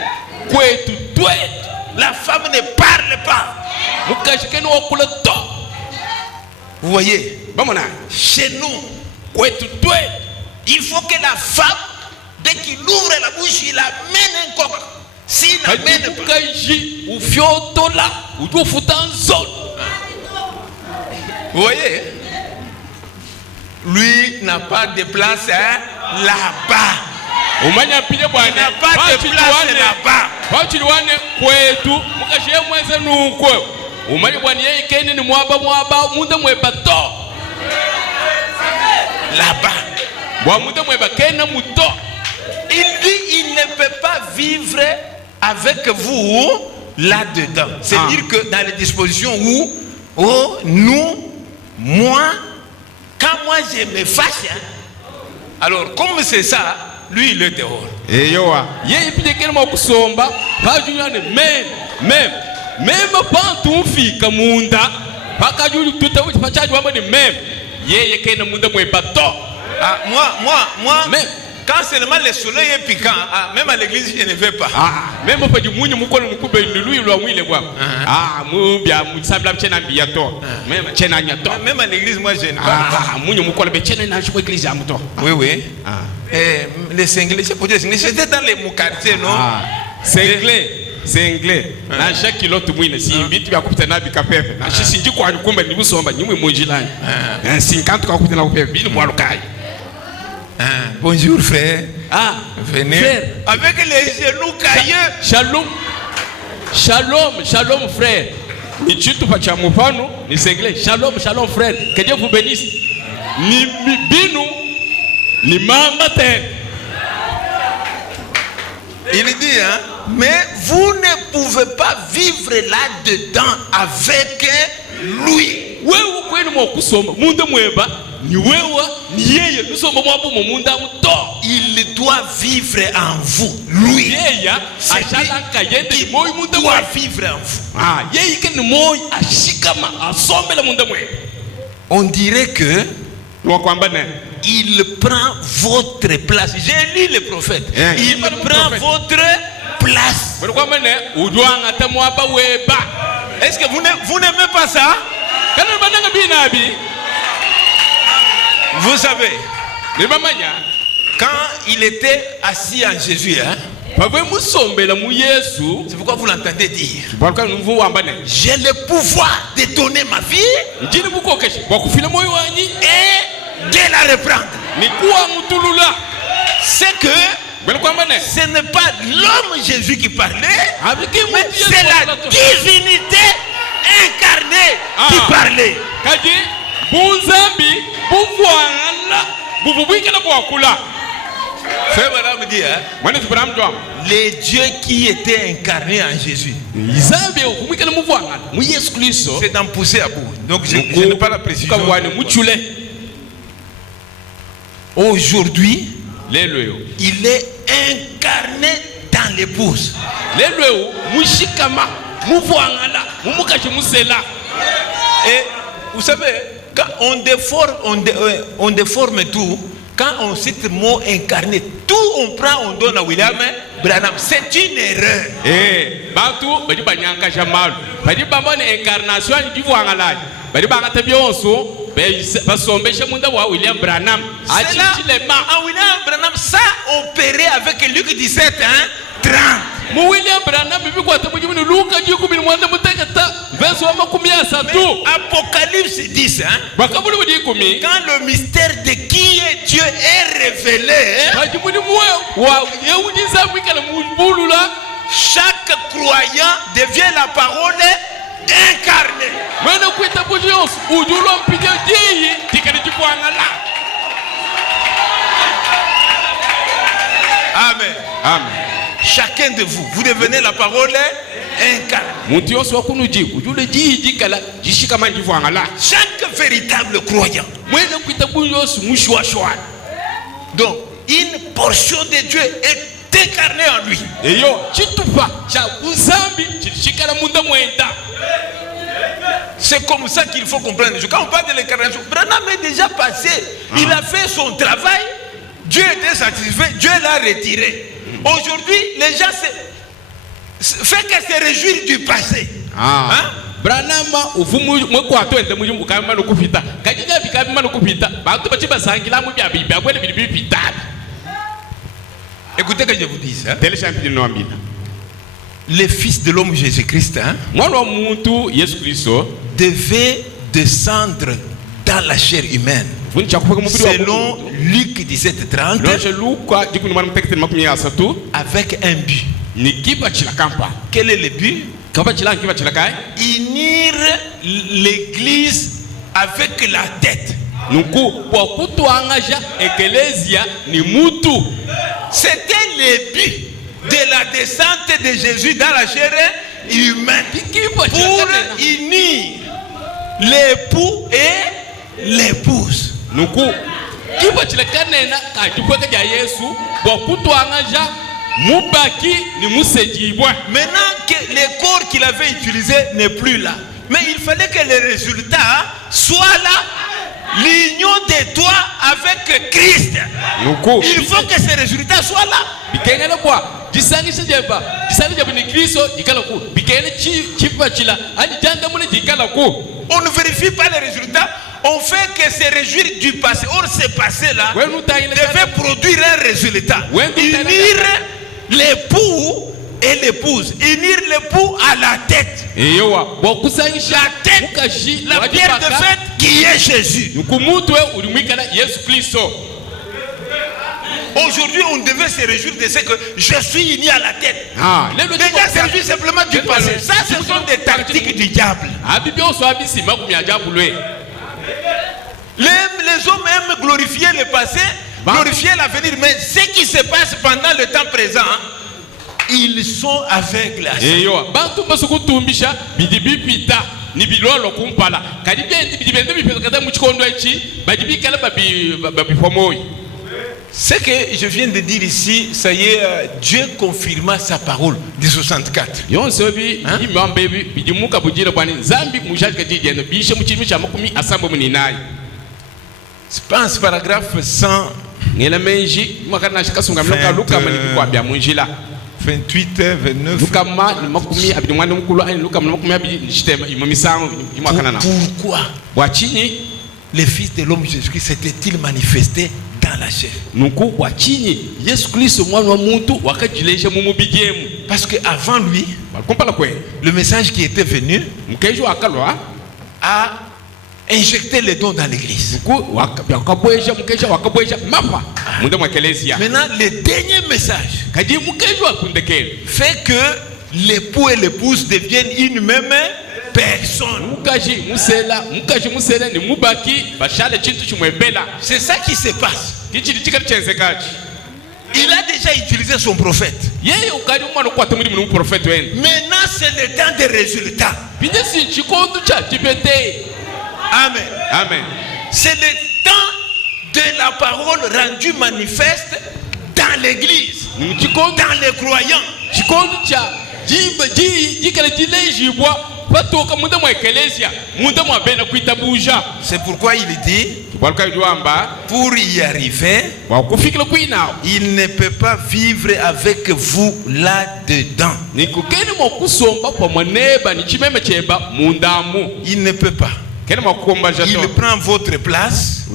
la femme ne parle pas. Vous voyez, chez nous, il faut que la femme, dès qu'il ouvre la bouche, il amène un coq. S'il n'amène pas, vous voyez, lui n'a pas de place là-bas. Il n'a pas de place là-bas. Là-bas. Il dit il ne peut pas vivre avec vous là-dedans. C'est-à-dire que dans les dispositions où nous, moi, quand moi je me fâche, alors comme c'est ça, lui il est dehors. Même pas tout fille comme Munda, pas qu'à lui tout à l'heure, pas qu'à lui même. Moi, quand seulement le soleil est piquant, même à l'église je ne vais pas. Même pas du monde, nous connaissons lui, le voir. Bien, nous savons bientôt. Même à l'église, moi je ne vais pas. Oui. Les cinglés, c'était dans les quartiers, non? C'est anglais. Na chaque kilo tu mwine si bitu ya kupita na bikapepe. Na shinji kwa kumbe ni busomba nyimwe monjilani. 50 kwa kupita na kupepe bini kwa lokai. Bonjour frère. Venez. Frère. Avec les genoux cailleux. Shalom frère. Ni chitu pa cha mfano ni anglais. Shalom frère. Que Dieu vous bénisse. Ni binu ni mama tena. Il dit, mais vous ne pouvez pas vivre là-dedans avec lui. Il doit vivre en vous. Lui. Il doit vivre en vous. On dirait que il prend votre place. J'ai lu le prophète. Il prend votre place. Est-ce que vous n'aimez pas ça? Vous savez, quand il était assis en Jésus, c'est pourquoi vous l'entendez dire, j'ai le pouvoir de donner ma vie et de la reprendre. C'est que ce n'est pas l'homme Jésus qui parlait, mais c'est la divinité incarnée qui parlait. Frère Madame dit, les dieux qui étaient incarnés en Jésus, c'est d'en pousser à bout. Donc je n'ai pas la précision. Aujourd'hui, il est incarné dans l'épouse. Et vous savez, quand on déforme tout, quand on cite le mot incarné, tout on prend, on donne à William Branham. C'est une erreur. William Branham, ça opéré avec Luc 17, 30. Apocalypse 10, quand le mystère de qui est Dieu est révélé, chaque croyant devient la parole incarnée. Amen. Chacun de vous, vous devenez la parole incarnée. Chaque véritable croyant. Donc, une portion de Dieu est incarné en lui. C'est comme ça qu'il faut comprendre. Quand on parle de l'incarnation, Branham est déjà passé. Il a fait son travail. Dieu était satisfait. Dieu l'a retiré. Aujourd'hui, les gens fait que se réjouir du passé. Branham ufumu mwekwato ende mujumbu kama nokupita kajija bikabima nokupita bantu bachibasangila mu bya bibya kwele bili bipita. Écoutez que je vous dis ça. Le Fils de l'homme Jésus-Christ devait descendre dans la chair humaine. Selon Luc 17:30, avec un but. Quel est le but? Unir l'église avec la tête. C'était le but de la descente de Jésus dans la chair humaine pour unir l'époux et l'épouse. Maintenant que le corps qu'il avait utilisé n'est plus là, mais il fallait que le résultat soit là. L'union de toi avec Christ. Il faut que ce résultat soit là. On ne vérifie pas les résultats. On fait que se réjouir du passé. Or, ce passé-là devait produire un résultat. Unir l'époux et l'épouse. Unir l'époux à la tête. La tête, la pierre de fête qui est Jésus. Aujourd'hui, on devait se réjouir de ce que je suis uni à la tête. Déjà, c'est réjouir simplement du passé. Ça, ce sont des tactiques du diable. Les hommes aiment glorifier le passé, glorifier l'avenir. Mais ce qui se passe pendant le temps présent, ils sont aveugles à ça. Ce que je viens de dire ici, ça y est, Dieu confirma sa parole de 64. Je pense paragraphe 100. 28, 29. Pourquoi le Fils de l'homme Jésus-Christ s'était-il manifesté dans la chair? Parce qu'avant lui, le message qui était venu a injecté les dons dans l'église. Maintenant, le dernier message fait que l'époux et l'épouse deviennent une même personne. C'est ça qui se passe. Il a déjà utilisé son prophète. Maintenant, c'est le temps des résultats. Amen. Amen. C'est le temps de la parole rendue manifeste dans l'église, dans les croyants. C'est pourquoi il dit, pour y arriver, il ne peut pas vivre avec vous là-dedans. Il ne peut pas. Il prend votre place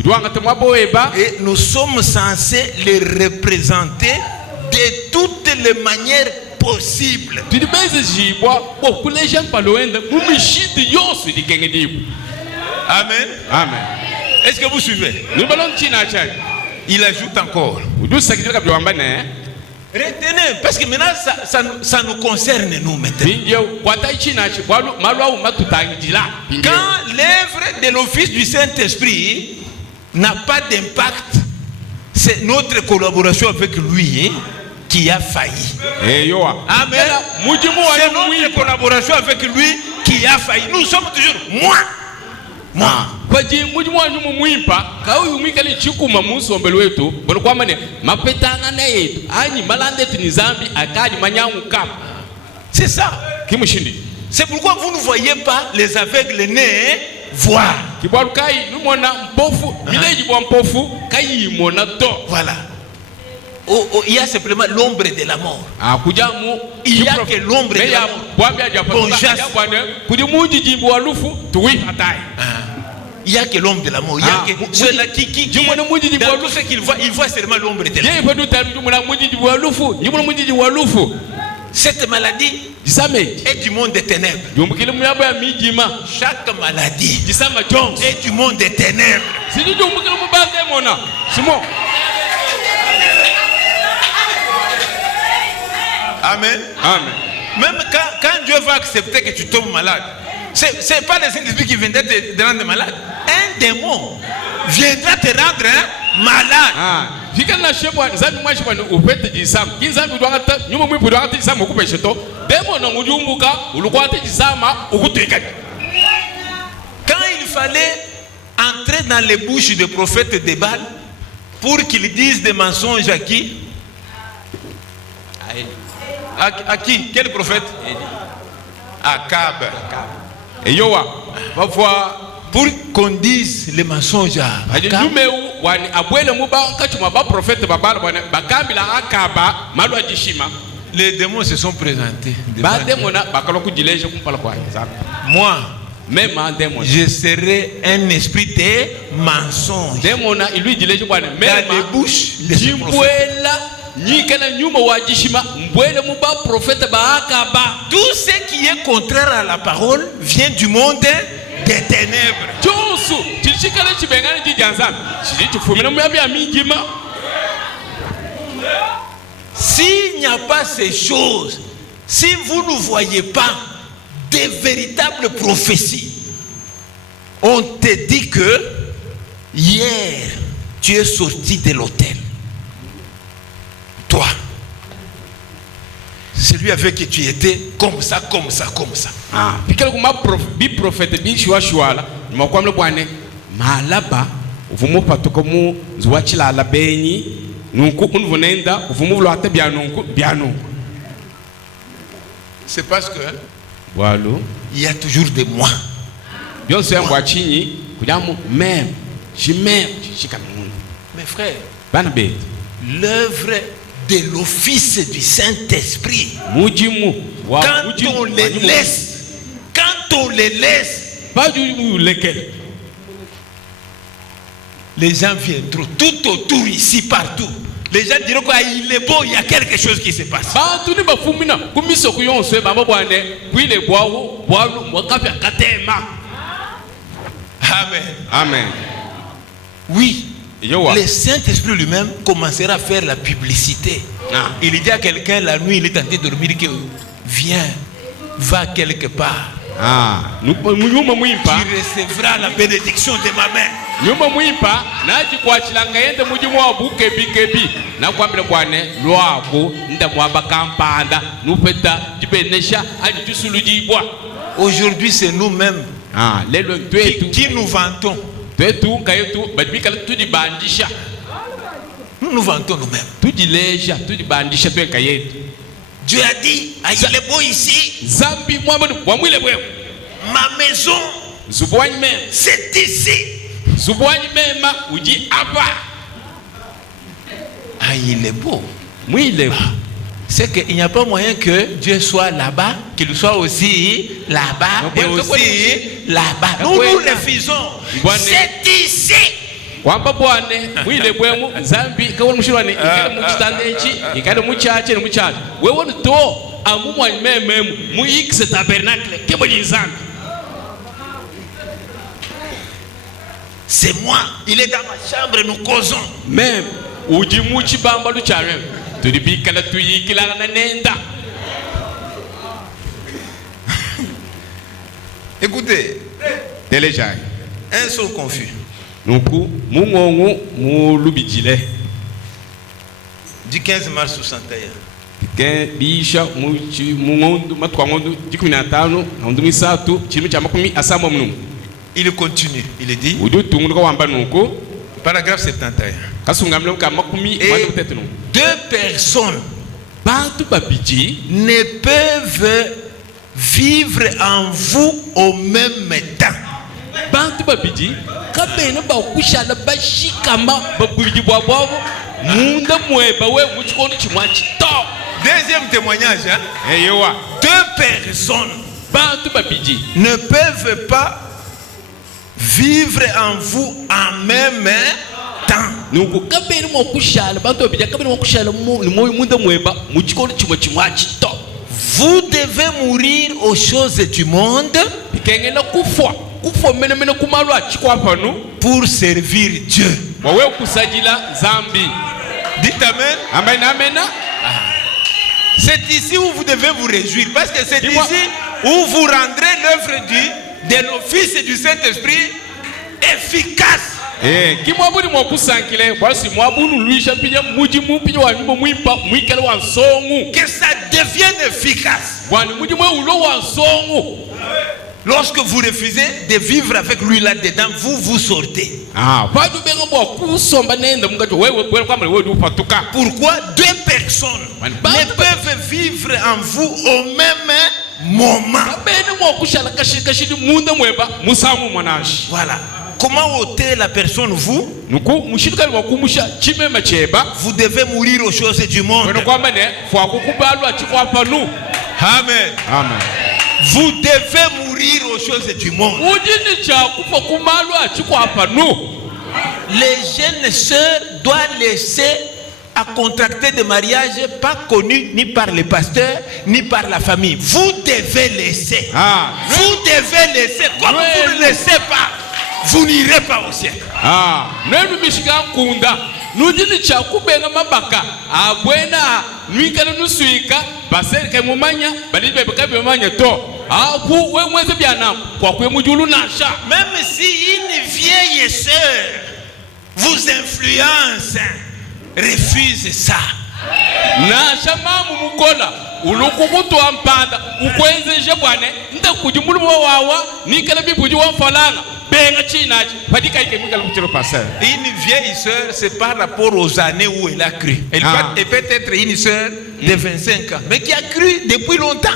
et nous sommes censés les représenter de toutes les manières possibles. Amen. Amen. Est-ce que vous suivez? Il ajoute encore. Retenez, parce que maintenant ça nous concerne nous maintenant. Quand l'œuvre de l'office du Saint-Esprit n'a pas d'impact, c'est notre collaboration avec lui qui a failli. Amen. C'est notre collaboration avec lui qui a failli. Nous sommes toujours moi. Moi. Kwaji mujimwanyu mumwimpa kauyu mwikali chikuma musombele wetu bono kwamane mapetanga na yetu anyi malande tu nizambi akadi manyangu kap. C'est ça. Kimushindi. C'est pourquoi vous ne voyez pas les aveugles nés voir. Kibarukai numona mpofu bileji bwa mpofu kai mona to. Voilà. Il y a simplement l'ombre de la mort. Il n'y a que l'ombre de la mort. Il n'y a que l'ombre de la mort. Il y a que ceux-là qui dans tout ce qu'ils voient, ils voient seulement l'ombre de la mort. Cette maladie est du monde des ténèbres. Chaque maladie est du monde des ténèbres. Amen. Amen. Même quand Dieu va accepter que tu tombes malade, ce n'est pas le Saint-Esprit qui viendra te rendre malade. Un démon viendra te rendre malade. Quand il fallait entrer dans les bouches des prophètes de Baal pour qu'ils disent des mensonges à qui? À qui? Quel prophète? Akab. Et Yoa, va voir. Pour qu'on dise les mensonges à Akab. Les démons se sont présentés. Moi, je serai un esprit de mensonge. Dans les bouches des prophètes. Tout ce qui est contraire à la parole vient du monde des ténèbres. S'il n'y a pas ces choses, si vous ne voyez pas des véritables prophéties, on te dit que hier tu es sorti de l'hôtel. Toi, celui avec qui tu étais, comme ça, comme ça, comme ça. Puis quelqu'un m'a bi prophète bi shwa la, m'a kwamle bwane malaba uvumu patokomu zwachila la benyi nunku unvonenda uvumu vloate bianunku. C'est parce que voilà, il y a toujours des moi. Bien sûr, moi chini, kudamu même, je m'aime, mes frères, banabé. L'œuvre de l'office du Saint-Esprit, quand on les laisse, pas du lesquels les gens viendront tout autour ici, partout. Les gens diront qu'il est beau, il y a quelque chose qui se passe. Amen. Amen. Oui. Le Saint-Esprit lui-même commencera à faire la publicité. Il dit à quelqu'un la nuit, il est en train de dormir, que viens, va quelque part. Tu recevras la bénédiction de ma main. Aujourd'hui, c'est nous-mêmes qui nous vantons. Nous nous vantons nous-mêmes. Dieu a dit, il est beau ici. Ma maison, c'est ici. Il est beau. C'est qu'il n'y a pas moyen que Dieu soit là-bas, qu'il soit aussi là-bas et aussi là-bas. Nous le faisons. C'est ici. C'est moi. Il est dans ma chambre, nous causons. Même. Écoutez, un seul confus. Du 15 mars 61. Il continue, il dit, paragraphe 71. Et 2 personnes ne peuvent vivre en vous au même temps. Deuxième témoignage, hein? 2 personnes ne peuvent pas vivre en vous en même temps. Vous devez mourir aux choses du monde pour servir Dieu. Dites amen. Amen, amen. C'est ici où vous devez vous réjouir, parce que c'est ici où vous rendrez l'œuvre de l'office et du Saint-Esprit efficace. Que ça devienne efficace. Lorsque vous refusez de vivre avec lui là-dedans, vous sortez. Pourquoi 2 personnes ne peuvent vivre en vous au même moment? Voilà. Comment ôter la personne vous? Vous devez mourir aux choses du monde. Amen. Amen. Vous devez mourir aux choses du monde. Les jeunes sœurs doivent laisser à contracter des mariages pas connus ni par les pasteurs ni par la famille. Vous devez laisser. Vous devez laisser. Comme vous ne laissez pas, vous n'irez pas au ciel. Nudini chakubenga mabaka abwena nwikala nusuika baserike mumanya balibebe kabemanya to apu we mweze byana kwa kwemujulu nasha. Même si une vieille sœur vous influence, refuse ça. Nasha mamu mukola ulukukutu ampanda ukwenzeje bwane nda kujumulu wawa nikala bibuji wa falanga. Une vieille sœur, c'est par rapport aux années où elle a cru. Elle peut être une sœur de 25 ans, mais qui a cru depuis longtemps.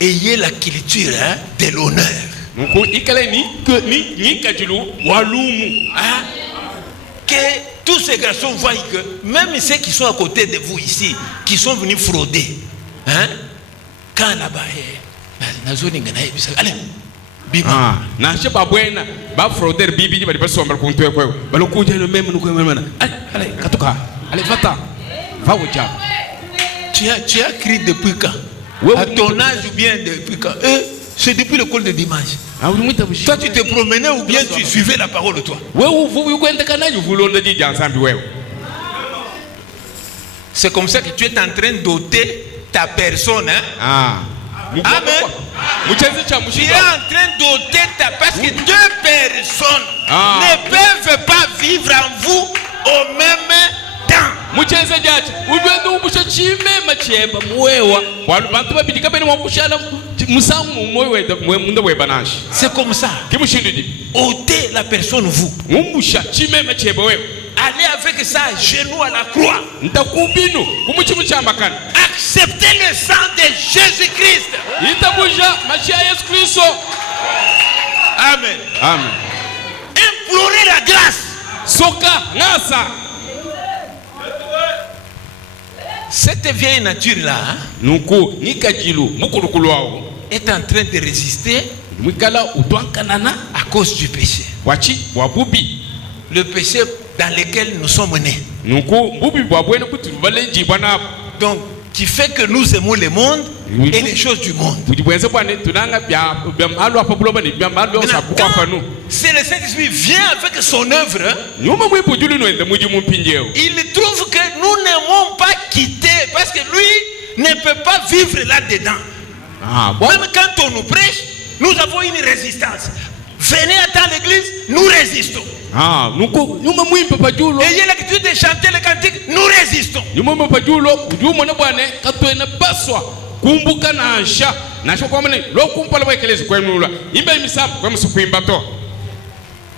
Ayez la culture de l'honneur. Que tous ces garçons voient que même ceux qui sont à côté de vous ici, qui sont venus frauder, quand là-bas, allez, bima. Tu as crié depuis quand? À ton âge ou bien depuis quand? C'est depuis l'école de dimanche. Toi tu te promenais ou bien tu suivais la parole de toi? C'est comme ça que tu es en train d'ôter ta personne. Amen. Tu es en train d'ôter ta personne. Parce que 2 personnes ne peuvent pas vivre en vous au même temps. C'est comme ça. Ôtez la personne vous. Allez avec ça, genou à la croix. Acceptez le sang de Jésus-Christ. Amen. Amen. Implorez la grâce. Cette vieille nature-là est en train de résister à cause du péché. Le péché dans lequel nous sommes nés. Donc, qui fait que nous aimons le monde et les choses du monde. Si le Saint-Esprit vient avec son œuvre, il trouve que nous n'aimons pas quitter parce que lui ne peut pas vivre là-dedans. Même quand on nous prêche, nous avons une résistance. venez dans l'église, nous résistons. Ayez l'habitude de chanter les cantiques, nous résistons.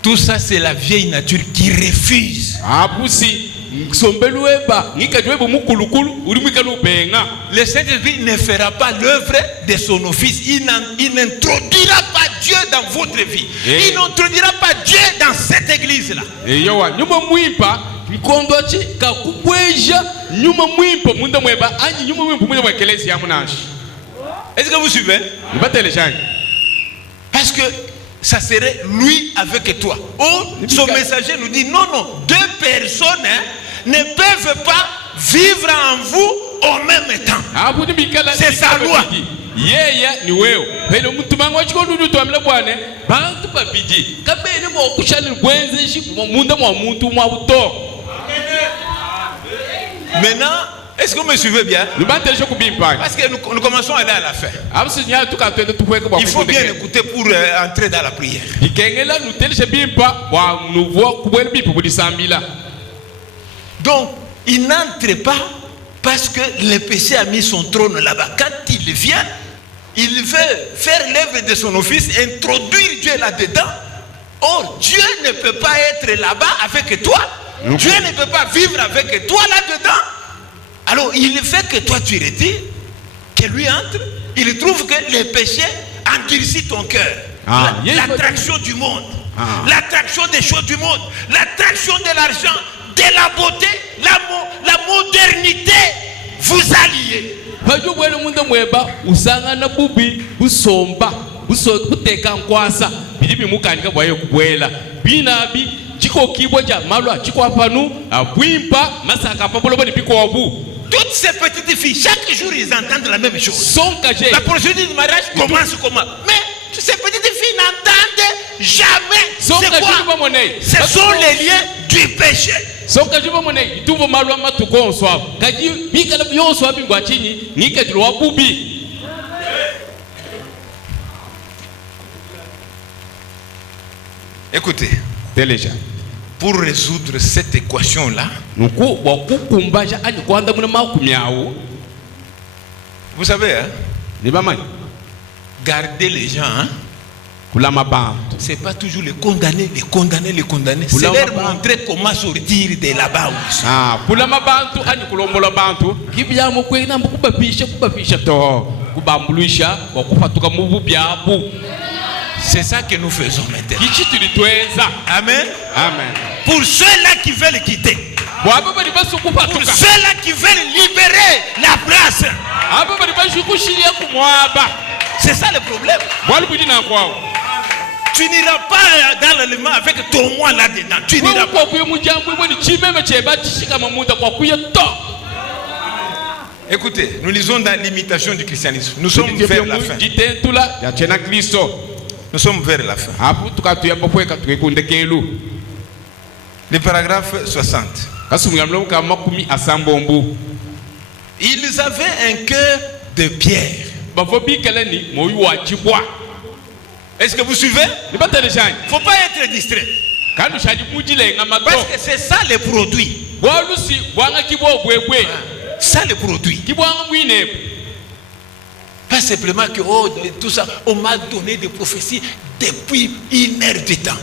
Tout ça, c'est la vieille nature qui refuse. Le Saint-Esprit ne fera pas l'œuvre de son office. Il n'introduira pas Dieu dans votre vie. Il n'introduira pas Dieu dans cette église-là. Est-ce que vous suivez? Parce que ça serait lui avec toi. Son messager nous dit non, deux personnes ne peuvent pas vivre en vous en même temps. C'est sa loi. Maintenant, est-ce que vous me suivez bien? Parce que nous commençons à aller à la fin. Il faut bien écouter pour entrer dans la prière. Donc, il n'entre pas parce que le péché a mis son trône là-bas. Quand il vient, il veut faire l'œuvre de son office, introduire Dieu là-dedans. Or, Dieu ne peut pas être là-bas avec toi. Dieu ne peut pas vivre avec toi là-dedans. Alors, il fait que toi tu retires, que lui entre, il trouve que le péché endurcit ton cœur. L'attraction du monde, l'attraction des choses du monde, l'attraction de l'argent, de la beauté, la modernité vous alliez. Toutes ces petites filles, chaque jour ils entendent la même chose. La procédure du mariage commence comment? Mais ces petites filles n'entendent jamais. C'est quoi? Ce sont les liens du péché. Écoutez, pour résoudre cette équation-là, vous savez, garder les gens, c'est pas toujours les condamner. C'est leur montrer comment sortir de là-bas. C'est ça que nous faisons maintenant. Amen. Pour ceux-là qui veulent quitter, pour ceux-là qui veulent libérer la place, c'est ça le problème. Tu n'iras pas dans l'allemand avec ton moi là-dedans. Tu n'iras pas. Écoutez, nous lisons dans l'imitation du christianisme. Nous sommes vers la fin. Nous sommes vers la fin. Le paragraphe 60. Ils avaient un cœur de pierre. Est-ce que vous suivez? Il ne faut pas être distrait. Parce que c'est ça le produit. Ça le produit. Pas simplement que tout ça, on m'a donné des prophéties depuis 1 heure de temps.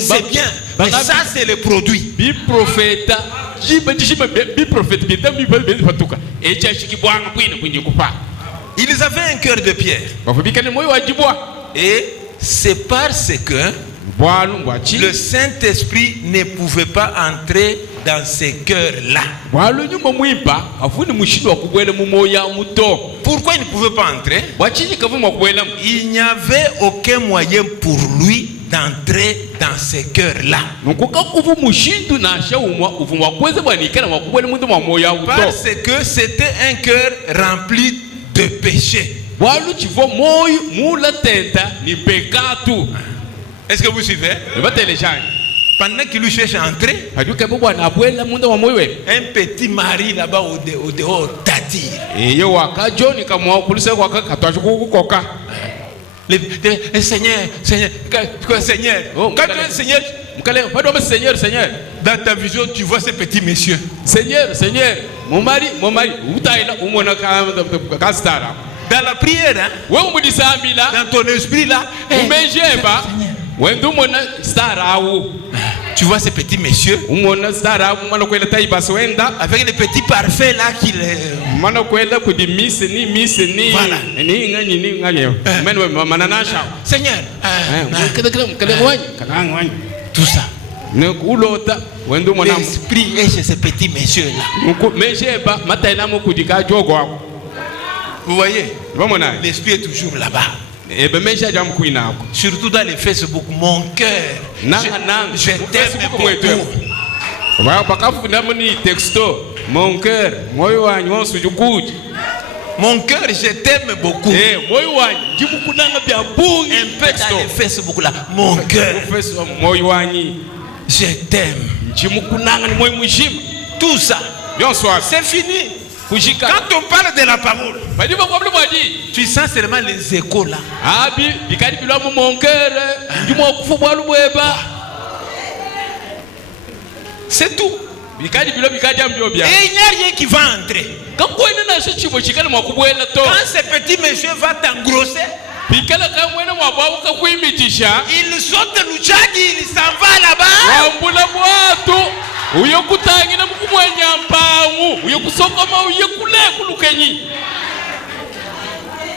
C'est bien, mais ça c'est le produit. Ils avaient un cœur de pierre. Et c'est parce que le Saint-Esprit ne pouvait pas entrer dans ces cœurs-là. Pourquoi il ne pouvait pas entrer? Il n'y avait aucun moyen pour lui d'entrer dans ces cœurs-là. Parce que c'était un cœur rempli de péché. Est-ce que vous suivez? Pendant qu'il lui cherche à entrer, un petit mari là-bas au dehors t'attire. Seigneur, Seigneur, Seigneur. Quand tu es Seigneur, Seigneur, dans ta vision, tu vois ces petits messieurs. Seigneur, Seigneur, mon mari, Dans la prière, hein, dans ton esprit là, tu vois ces petits messieurs avec les petits parfaits là qui les... Seigneur, tout ça. L'esprit est chez ces petits messieurs là. Vous voyez, l'esprit est toujours là-bas. Surtout dans les Facebook, mon cœur, je t'aime beaucoup. Mon cœur, mon cœur, je t'aime beaucoup. Un peu dans les Facebook là, mon cœur, je t'aime. Tout ça, c'est fini. Quand on parle de la parole, tu sens seulement les échos là. C'est tout. Et il n'y a rien qui va entrer. Quand ce petit monsieur va t'engrosser, il saute le tchad, il s'en va là-bas.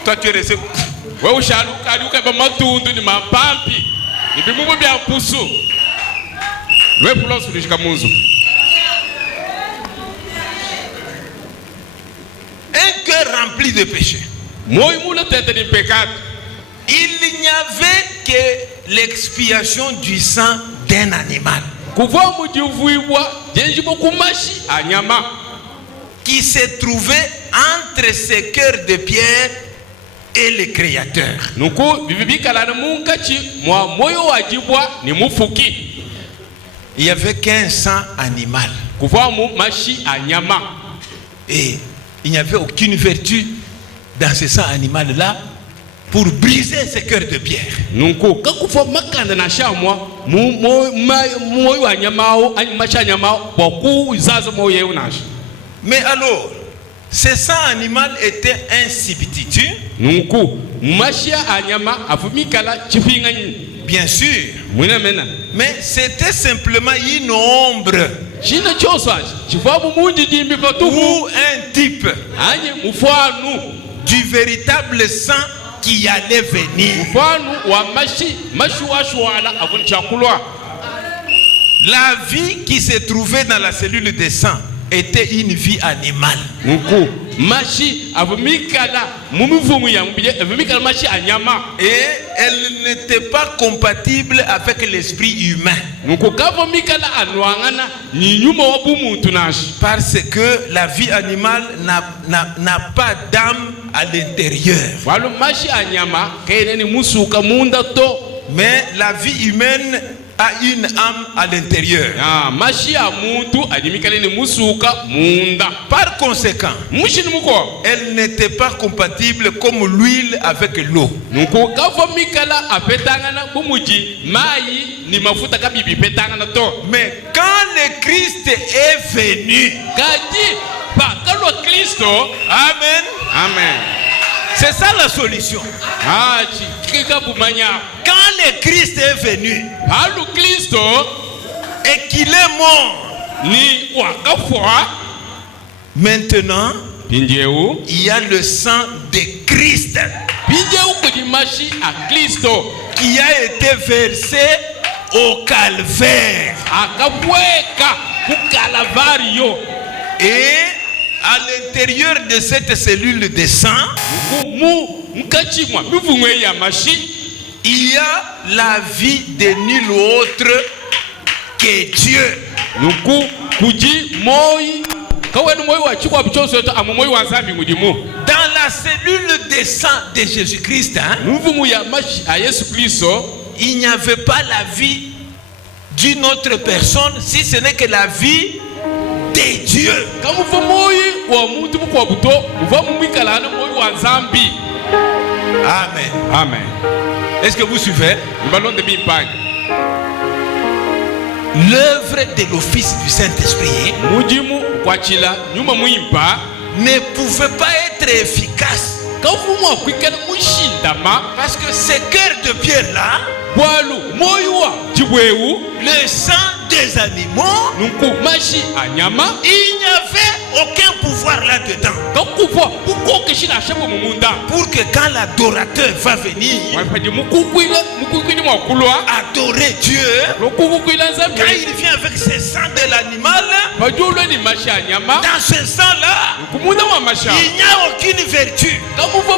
Toi tu es resté. Un cœur rempli de péché. Il n'y avait que l'expiation du sang d'un animal qui s'est trouvé entre ce cœur de pierre et le Créateur. Il n'y avait qu'un sang animal. Et il n'y avait aucune vertu dans ce sang animal-là pour briser ce cœur de pierre. Mais alors, ce sang animal était un substitut. Bien sûr. Mais c'était simplement une ombre ou un type du véritable sang qui allait venir. La vie qui se trouvait dans la cellule de sang était une vie animale. Et elle n'était pas compatible avec l'esprit humain. Parce que la vie animale n'a pas d'âme à l'intérieur. Mais la vie humaine a une âme à l'intérieur. Par conséquent, elle n'était pas compatible comme l'huile avec l'eau. Mais quand le Christ est venu, amen, amen, c'est ça la solution. Quand le Christ est venu et qu'il est mort, maintenant il y a le sang de Christ qui a été versé au calvaire. Et à l'intérieur de cette cellule de sang, il y a la vie de nul autre que Dieu. Dans la cellule de sang de Jésus-Christ, il n'y avait pas la vie d'une autre personne, si ce n'est que la vie de Dieu. Amen. Amen. Est-ce que vous suivez? L'œuvre de l'office du Saint-Esprit ne pouvait pas être efficace. Parce que ce cœur de pierre là, le sang des animaux, il n'y avait aucun pouvoir là-dedans. Pour que quand l'adorateur va venir adorer Dieu, quand il vient avec ce sang de l'animal, dans ce sang-là, il n'y a aucune vertu pour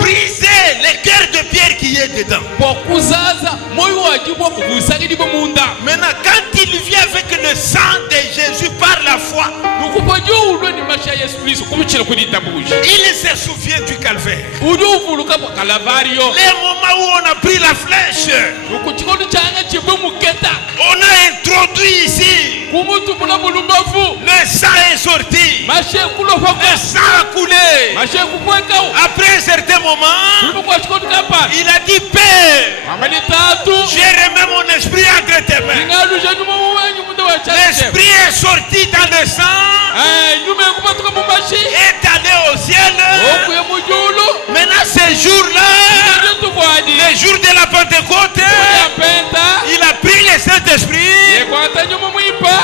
briser le cœur de pierre qui est dedans. Maintenant, quand il vient avec le sang de Jésus par la foi, il se souvient du calvaire. Les moments où on a pris la flèche, on a introduit ici, le sang est sorti, le sang a coulé. Après un certain moment, il a dit: Père, j'ai remis mon esprit entre tes mains. L'esprit est sorti dans le sang, est allé au ciel. Maintenant, ce jour-là, le jour de la Pentecôte, il a pris le Saint-Esprit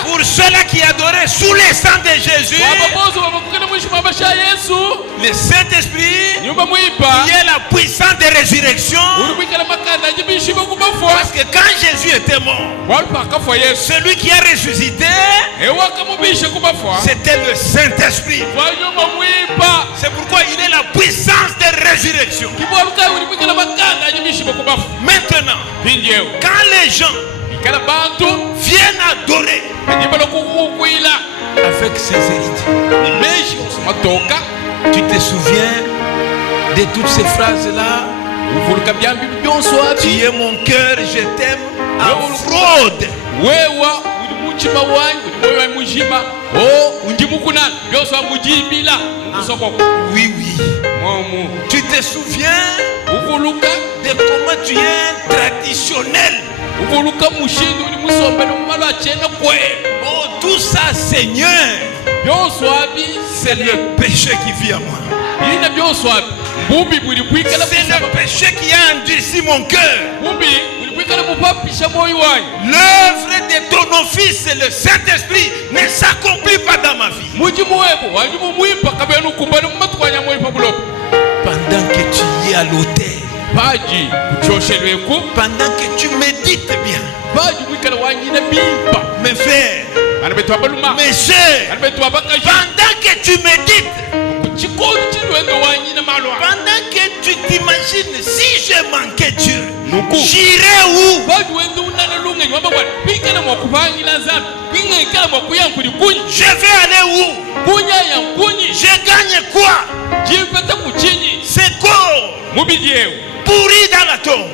pour ceux-là qui adoraient sous le sang de Jésus. Le Saint-Esprit qui est la puissance de résurrection. Parce que quand Jésus était mort, celui qui a ressuscité, c'était le Saint-Esprit. C'est pourquoi il est la puissance de résurrection. Maintenant, quand les gens viennent adorer avec sincérité, tu te souviens de toutes ces phrases-là? Tu es mon cœur, je t'aime à fraude. Oui, oui. Tu te souviens de comment tu es traditionnel. Oh, tout ça, Seigneur, c'est le péché qui vit à moi. C'est le péché qui a endurci mon cœur. L'œuvre de ton office, le Saint-Esprit, ne s'accomplit pas dans ma vie. Pendant que tu es à l'autel, pendant que tu médites bien, mes frères, mes soeurs, pendant que tu médites, pendant que tu t'imagines, si je manquais Dieu, j'irai où? Je vais aller où? Je gagne quoi? C'est quoi? Pourri dans la tombe.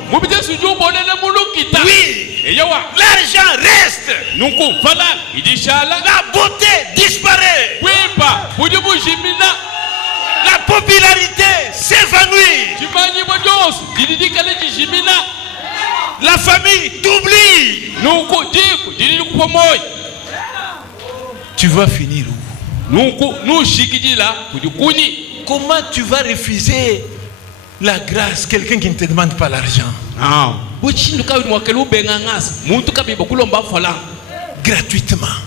Oui, l'argent reste. La beauté disparaît. La popularité s'évanouit. La famille t'oublie. Tu vas finir où? Comment tu vas refuser la grâce, quelqu'un qui ne te demande pas l'argent? Gratuitement.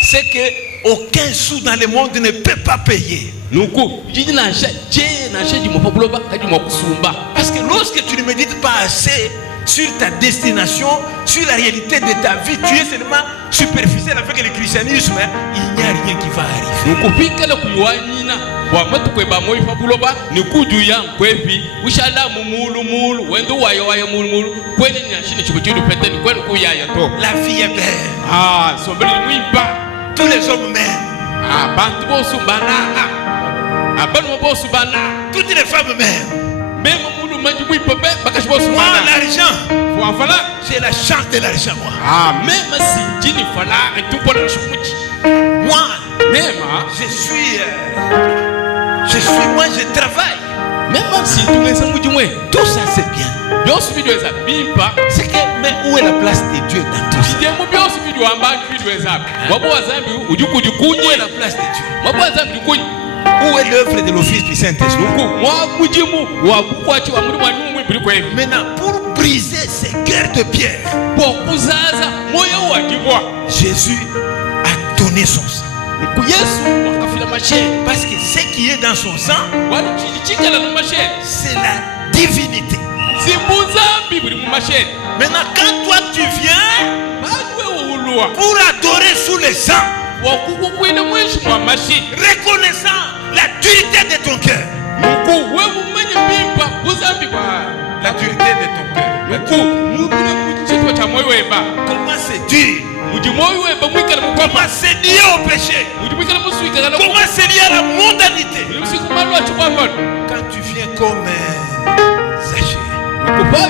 C'est que aucun sou dans le monde ne peut pas payer. Parce que lorsque tu ne médites pas assez sur ta destination, sur la réalité de ta vie, tu es seulement superficiel avec le christianisme, il n'y a rien qui va arriver. La vie est belle. Tous les hommes m'aiment. Toutes les femmes m'aiment. Moi, l'argent, c'est la chance de l'argent, moi. Moi, je suis Moi je travaille. Même si tu es un moudioué, Tout ça c'est bien. C'est que, mais où est la place de Dieu dans tout ça? Où est la place de Dieu? Où est l'œuvre de l'office du Saint-Esprit? Maintenant, pour briser ces cœurs de pierre, Jésus a donné son sang. Parce que ce qui est dans son sang, c'est la divinité. Maintenant, quand toi tu viens pour adorer sous le sang, reconnaissant la dureté de ton cœur, la dureté de ton cœur, comment c'est dur, comment c'est lié au péché, comment c'est lié à la mondanité. Quand tu viens comme Zachée, quand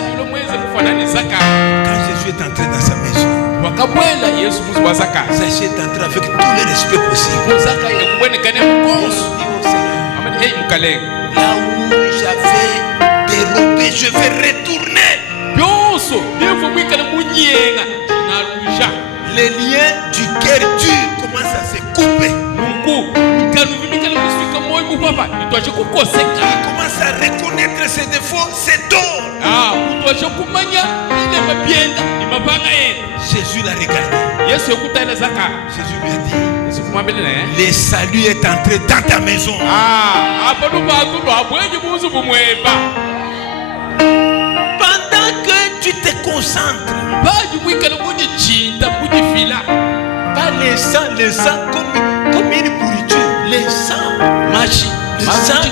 Jésus est entré dans sa maison, Zachée est entré avec tous les respects possibles. Là où j'avais dérobé, je vais retourner. Les liens du cœur dur commencent à se couper. Il commence à reconnaître ses défauts, ses torts. Jésus l'a regardé. Jésus lui a dit, le salut est entré dans ta maison. Pendant que tu te concentres, pas le sang comme une pourriture, le sang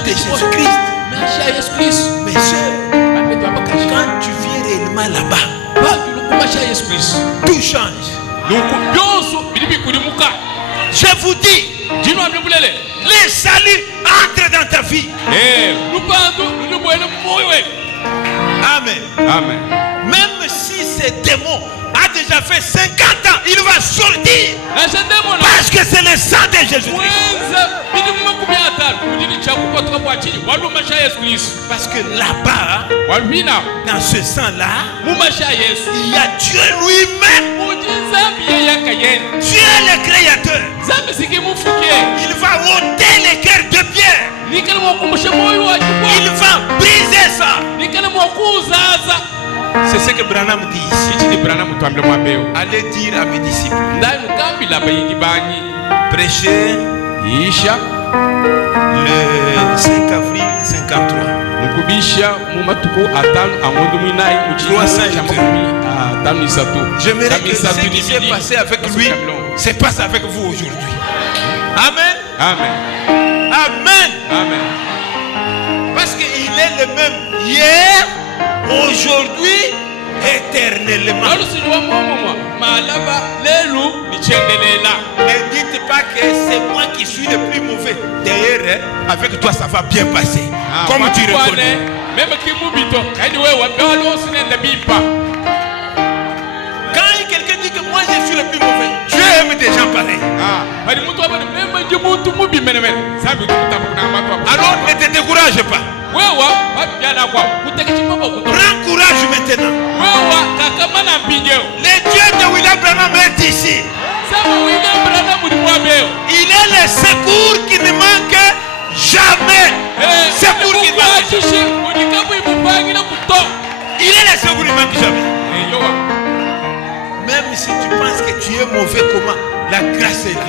de Jésus-Christ. Mes soeurs, quand tu viens réellement là-bas, tout change. Je vous dis, le salut entre dans ta vie. Amen. Même si ce démon a déjà fait 50 ans, il va sortir. Parce que c'est le sang de Jésus-Christ. Parce que là-bas, dans ce sang-là, il y a Dieu lui-même. Dieu le créateur. Il va ôter les cœurs de pierre. Il va briser ça. C'est ce que Branham dit ici. Allez dire à mes disciples, prêchez le 5 avril 53. J'aimerais que ce qui s'est passé avec lui se passe avec vous aujourd'hui. Amen. Parce qu'il est le même hier, aujourd'hui, éternellement. Ne dites pas que c'est moi qui suis le plus mauvais. D'ailleurs, avec toi ça va bien passer. Comme tu reconnais. Quand quelqu'un dit que moi je suis le plus mauvais, Dieu aime des gens pareils. Alors ne te décourage pas. Prends courage maintenant. Le Dieu de William Branham est ici. Il est le secours qui ne manque jamais. Secours qui ne manque jamais. Il est le secours qui ne manque jamais. Même si tu penses que tu es mauvais, comment? La grâce est là.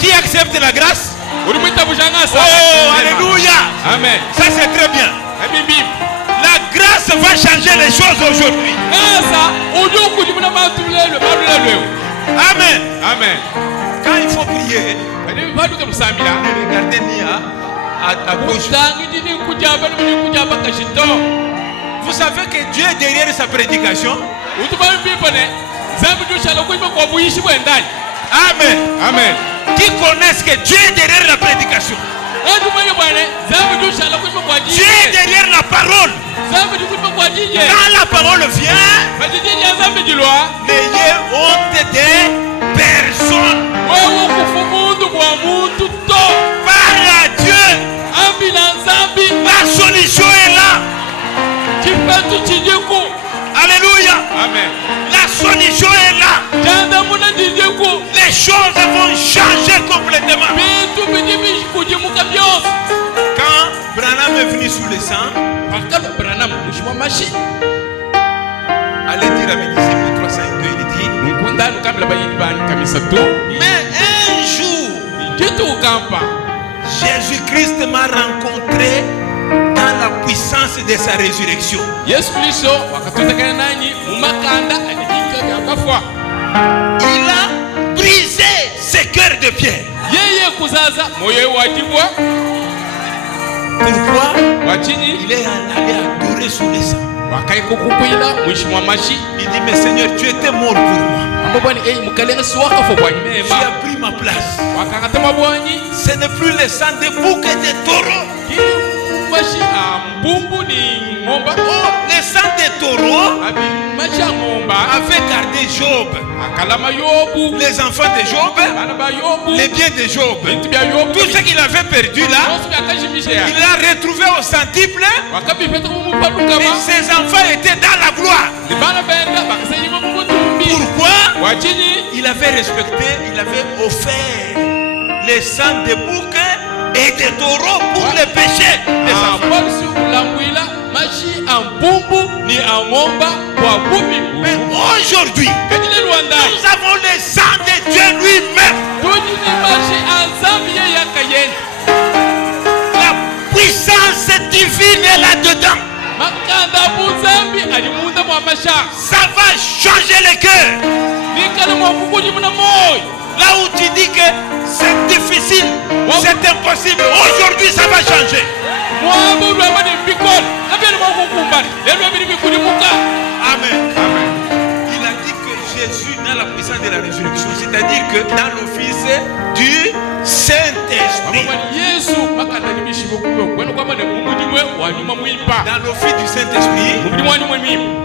Qui accepte la grâce? Oh, alléluia. Amen. Ça c'est très bien. La grâce va changer les choses aujourd'hui. Amen. Quand il faut prier, regardez Nia à gauche. Vous savez que Dieu est derrière sa prédication. Amen. Qui connaissent que Dieu est derrière la prédication. Dieu est derrière la parole. Quand la parole vient, n'ayez honte de personne. Parle à Dieu. La solution est là. Alléluia. Amen. La solution est là. Les choses vont changer complètement. Quand Branham est venu sous le sang, allez dire à mes disciples 352, il dit, mais un jour, Jésus-Christ m'a rencontré dans la puissance de sa résurrection. Il a brisé ses cœurs de pierre. Pourquoi? Il est allé adorer sous le sang. Il dit, mais Seigneur, tu étais mort pour moi. Tu as pris ma place. Ce n'est plus le sang de bouc et de taureau. Oh, le sang de taureau avait gardé Job, les enfants de Job, les biens de Job. Tout ce qu'il avait perdu là, il l'a retrouvé au centuple. Et ses enfants étaient dans la gloire. Pourquoi? Il avait respecté, il avait offert les sangs de bouc et de taureaux pour les péchés des enfants. Mais aujourd'hui, nous avons le sang de Dieu lui-même. La puissance divine est là-dedans. Ça va changer le cœur. Là où tu dis que c'est difficile, c'est impossible, aujourd'hui ça va changer. Amen. Il a dit que Jésus dans la puissance de la résurrection, c'est-à-dire que dans l'office du Saint-Esprit. Dans l'office du Saint-Esprit,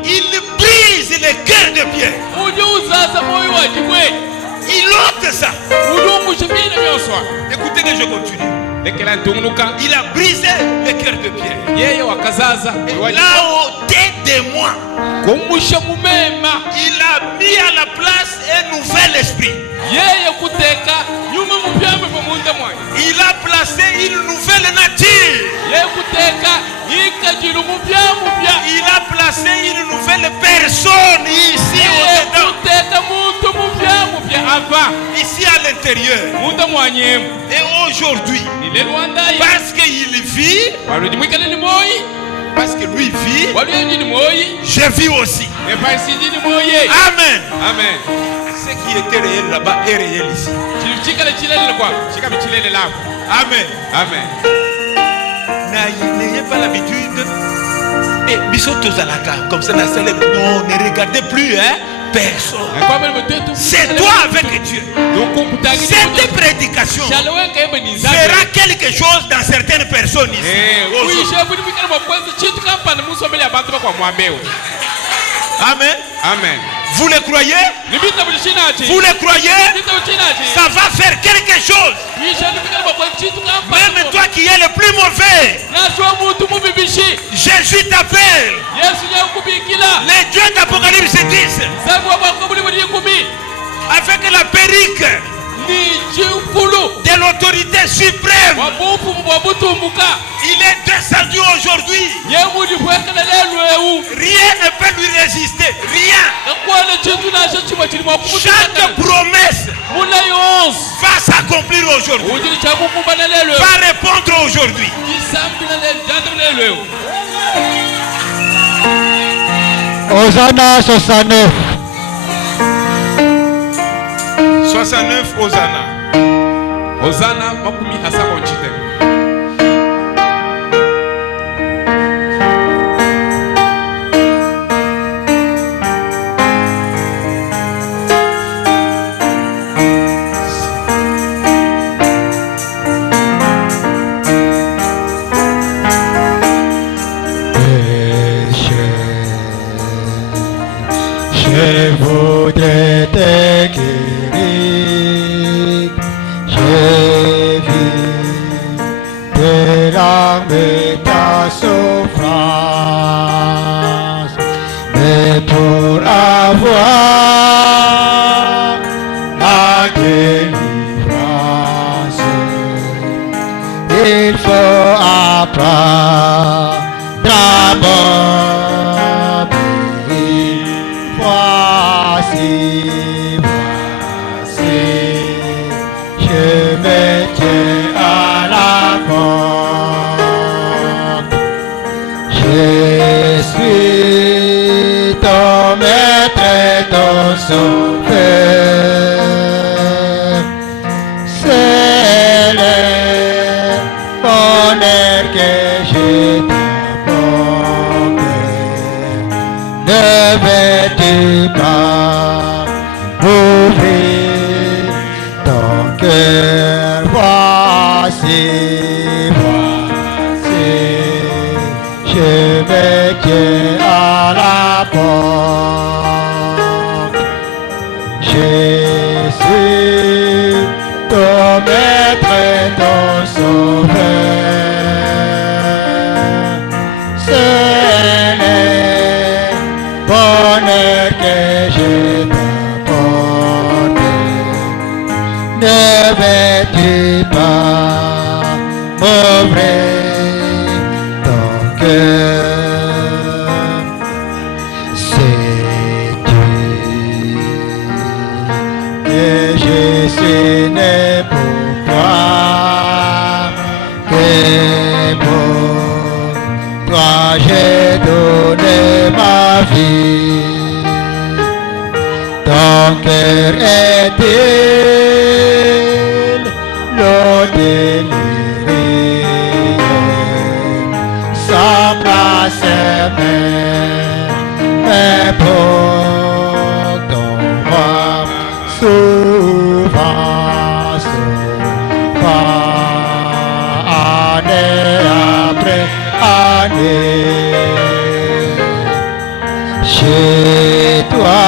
il brise les cœurs de pierre. Il ôte ça. Écoutez que je continue. Il a brisé les cœurs de pierre. Et là, au-dessus de moi, il a mis à la place un nouvel esprit. Il a placé une nouvelle nature. Il a placé une nouvelle personne ici au-dedans. Ici à l'intérieur. Et aujourd'hui, parce qu'il vit, parce que lui vit, je vis aussi. Amen. Amen. Ce qui était réel là-bas est réel ici. Amen. Amen. N'ayez pas l'habitude. Et bisotos à la carte, comme ça, non, ne regardez plus, hein, personne. C'est toi avec Dieu. Cette prédication fera quelque chose dans certaines personnes ici. Amen. Amen. Vous le croyez? Vous le croyez? Ça va faire quelque chose. Même toi qui es le plus mauvais, Jésus t'appelle. Les dieux d'Apocalypse 10, avec la perruque de l'autorité suprême, il est descendu aujourd'hui. Rien ne peut lui résister. Rien. Chaque promesse va s'accomplir aujourd'hui. Va répondre aujourd'hui. Hosanna 69. 69 Hosanna. Hosanna makumi asa konchite. Je voudrais te guérir. souffrance, mais pour avoir la délivrance, il faut apprendre d'abord. Voici, je me tiens à la porte. Je suis ton maître et ton sauveur. C'est le bonheur que je t'apporte. Ne veux-tu pas ouvrir ton cœur? Voici, je me tiens à la porte. Je suis ton maître et ton sauveur. C'est le bonheur que je t'apporte. Ne veux-tu pas m'ouvrir ton cœur? Sais-tu que je suis né pour toi, que pour toi j'ai donné ma vie? Ton cœur est-il l'eau délivrée, sans place mais pour ton roi souvent, année après année. Chez toi,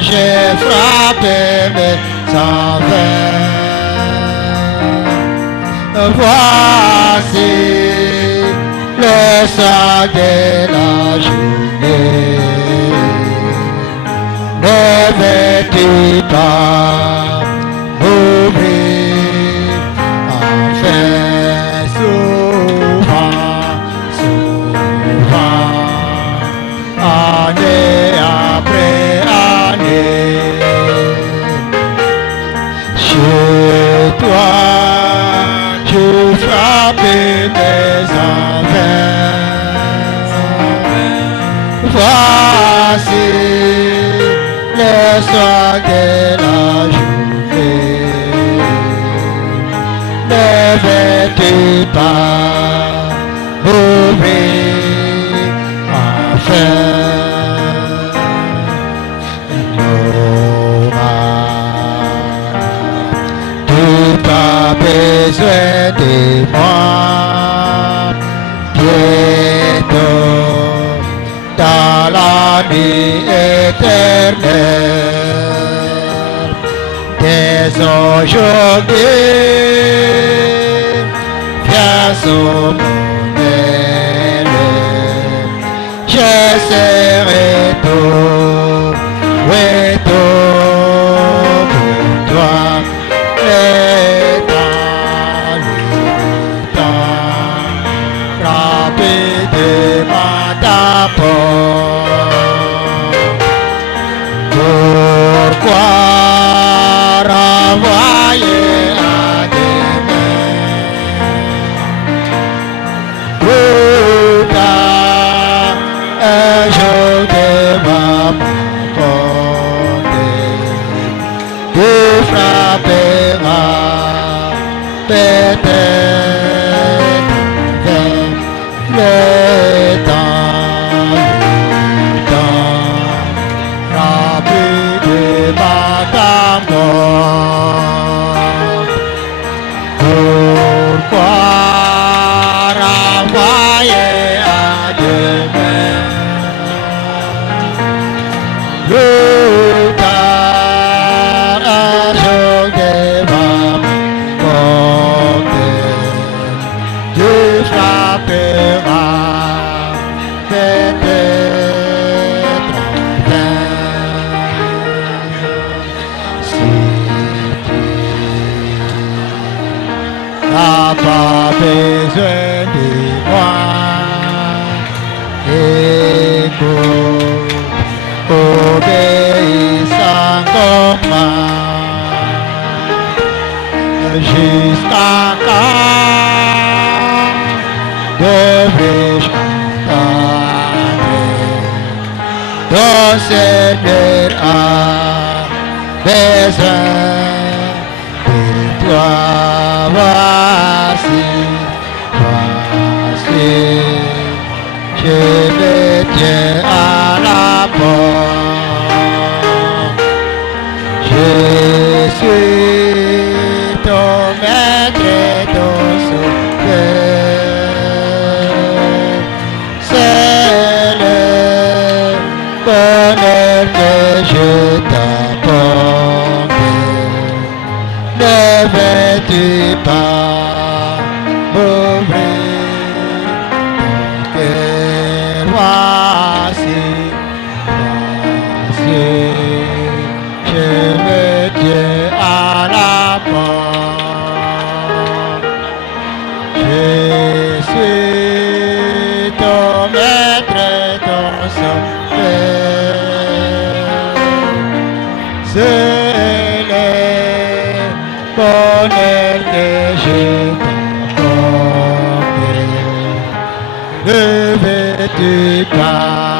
j'ai frappé mes envers. Voici le sang de la journée. Ne veux-tu pas m'ouvrir enfin souvent, année après année? Chez toi, je frappe mes envers. Voici le soir de la journée. Ne veux-tu pas m'ouvrir enfin? Pas besoin de moi, bientôt dans la nuit éternelle. Dès aujourd'hui, viens sur mon aile, je serai tout, oui tout pour toi. Pourquoi renvoyer à demain? Plus tard, un jour de ma porte, tu frapperas peut-être le temps, rapide de ta mort. Pourquoi renvoyer à demain? Plus tard, un jour de ma porte, tu frapperas besoin de moi. Écoute, obéissant comme moi. Jusqu'à quand devrais-je attendre? Ton Seigneur a besoin de toi. Voici, je me tiens à la porte. Je suis ton maître et ton sauveur. C'est le bonheur que je t'apporte. Ne veux-tu pas m'ouvrir ton cœur? Voici, je me tiens à la porte. Je suis ton maître et ton sauveur. C'est le bonheur que je t'apporte. Ne veux-tu pas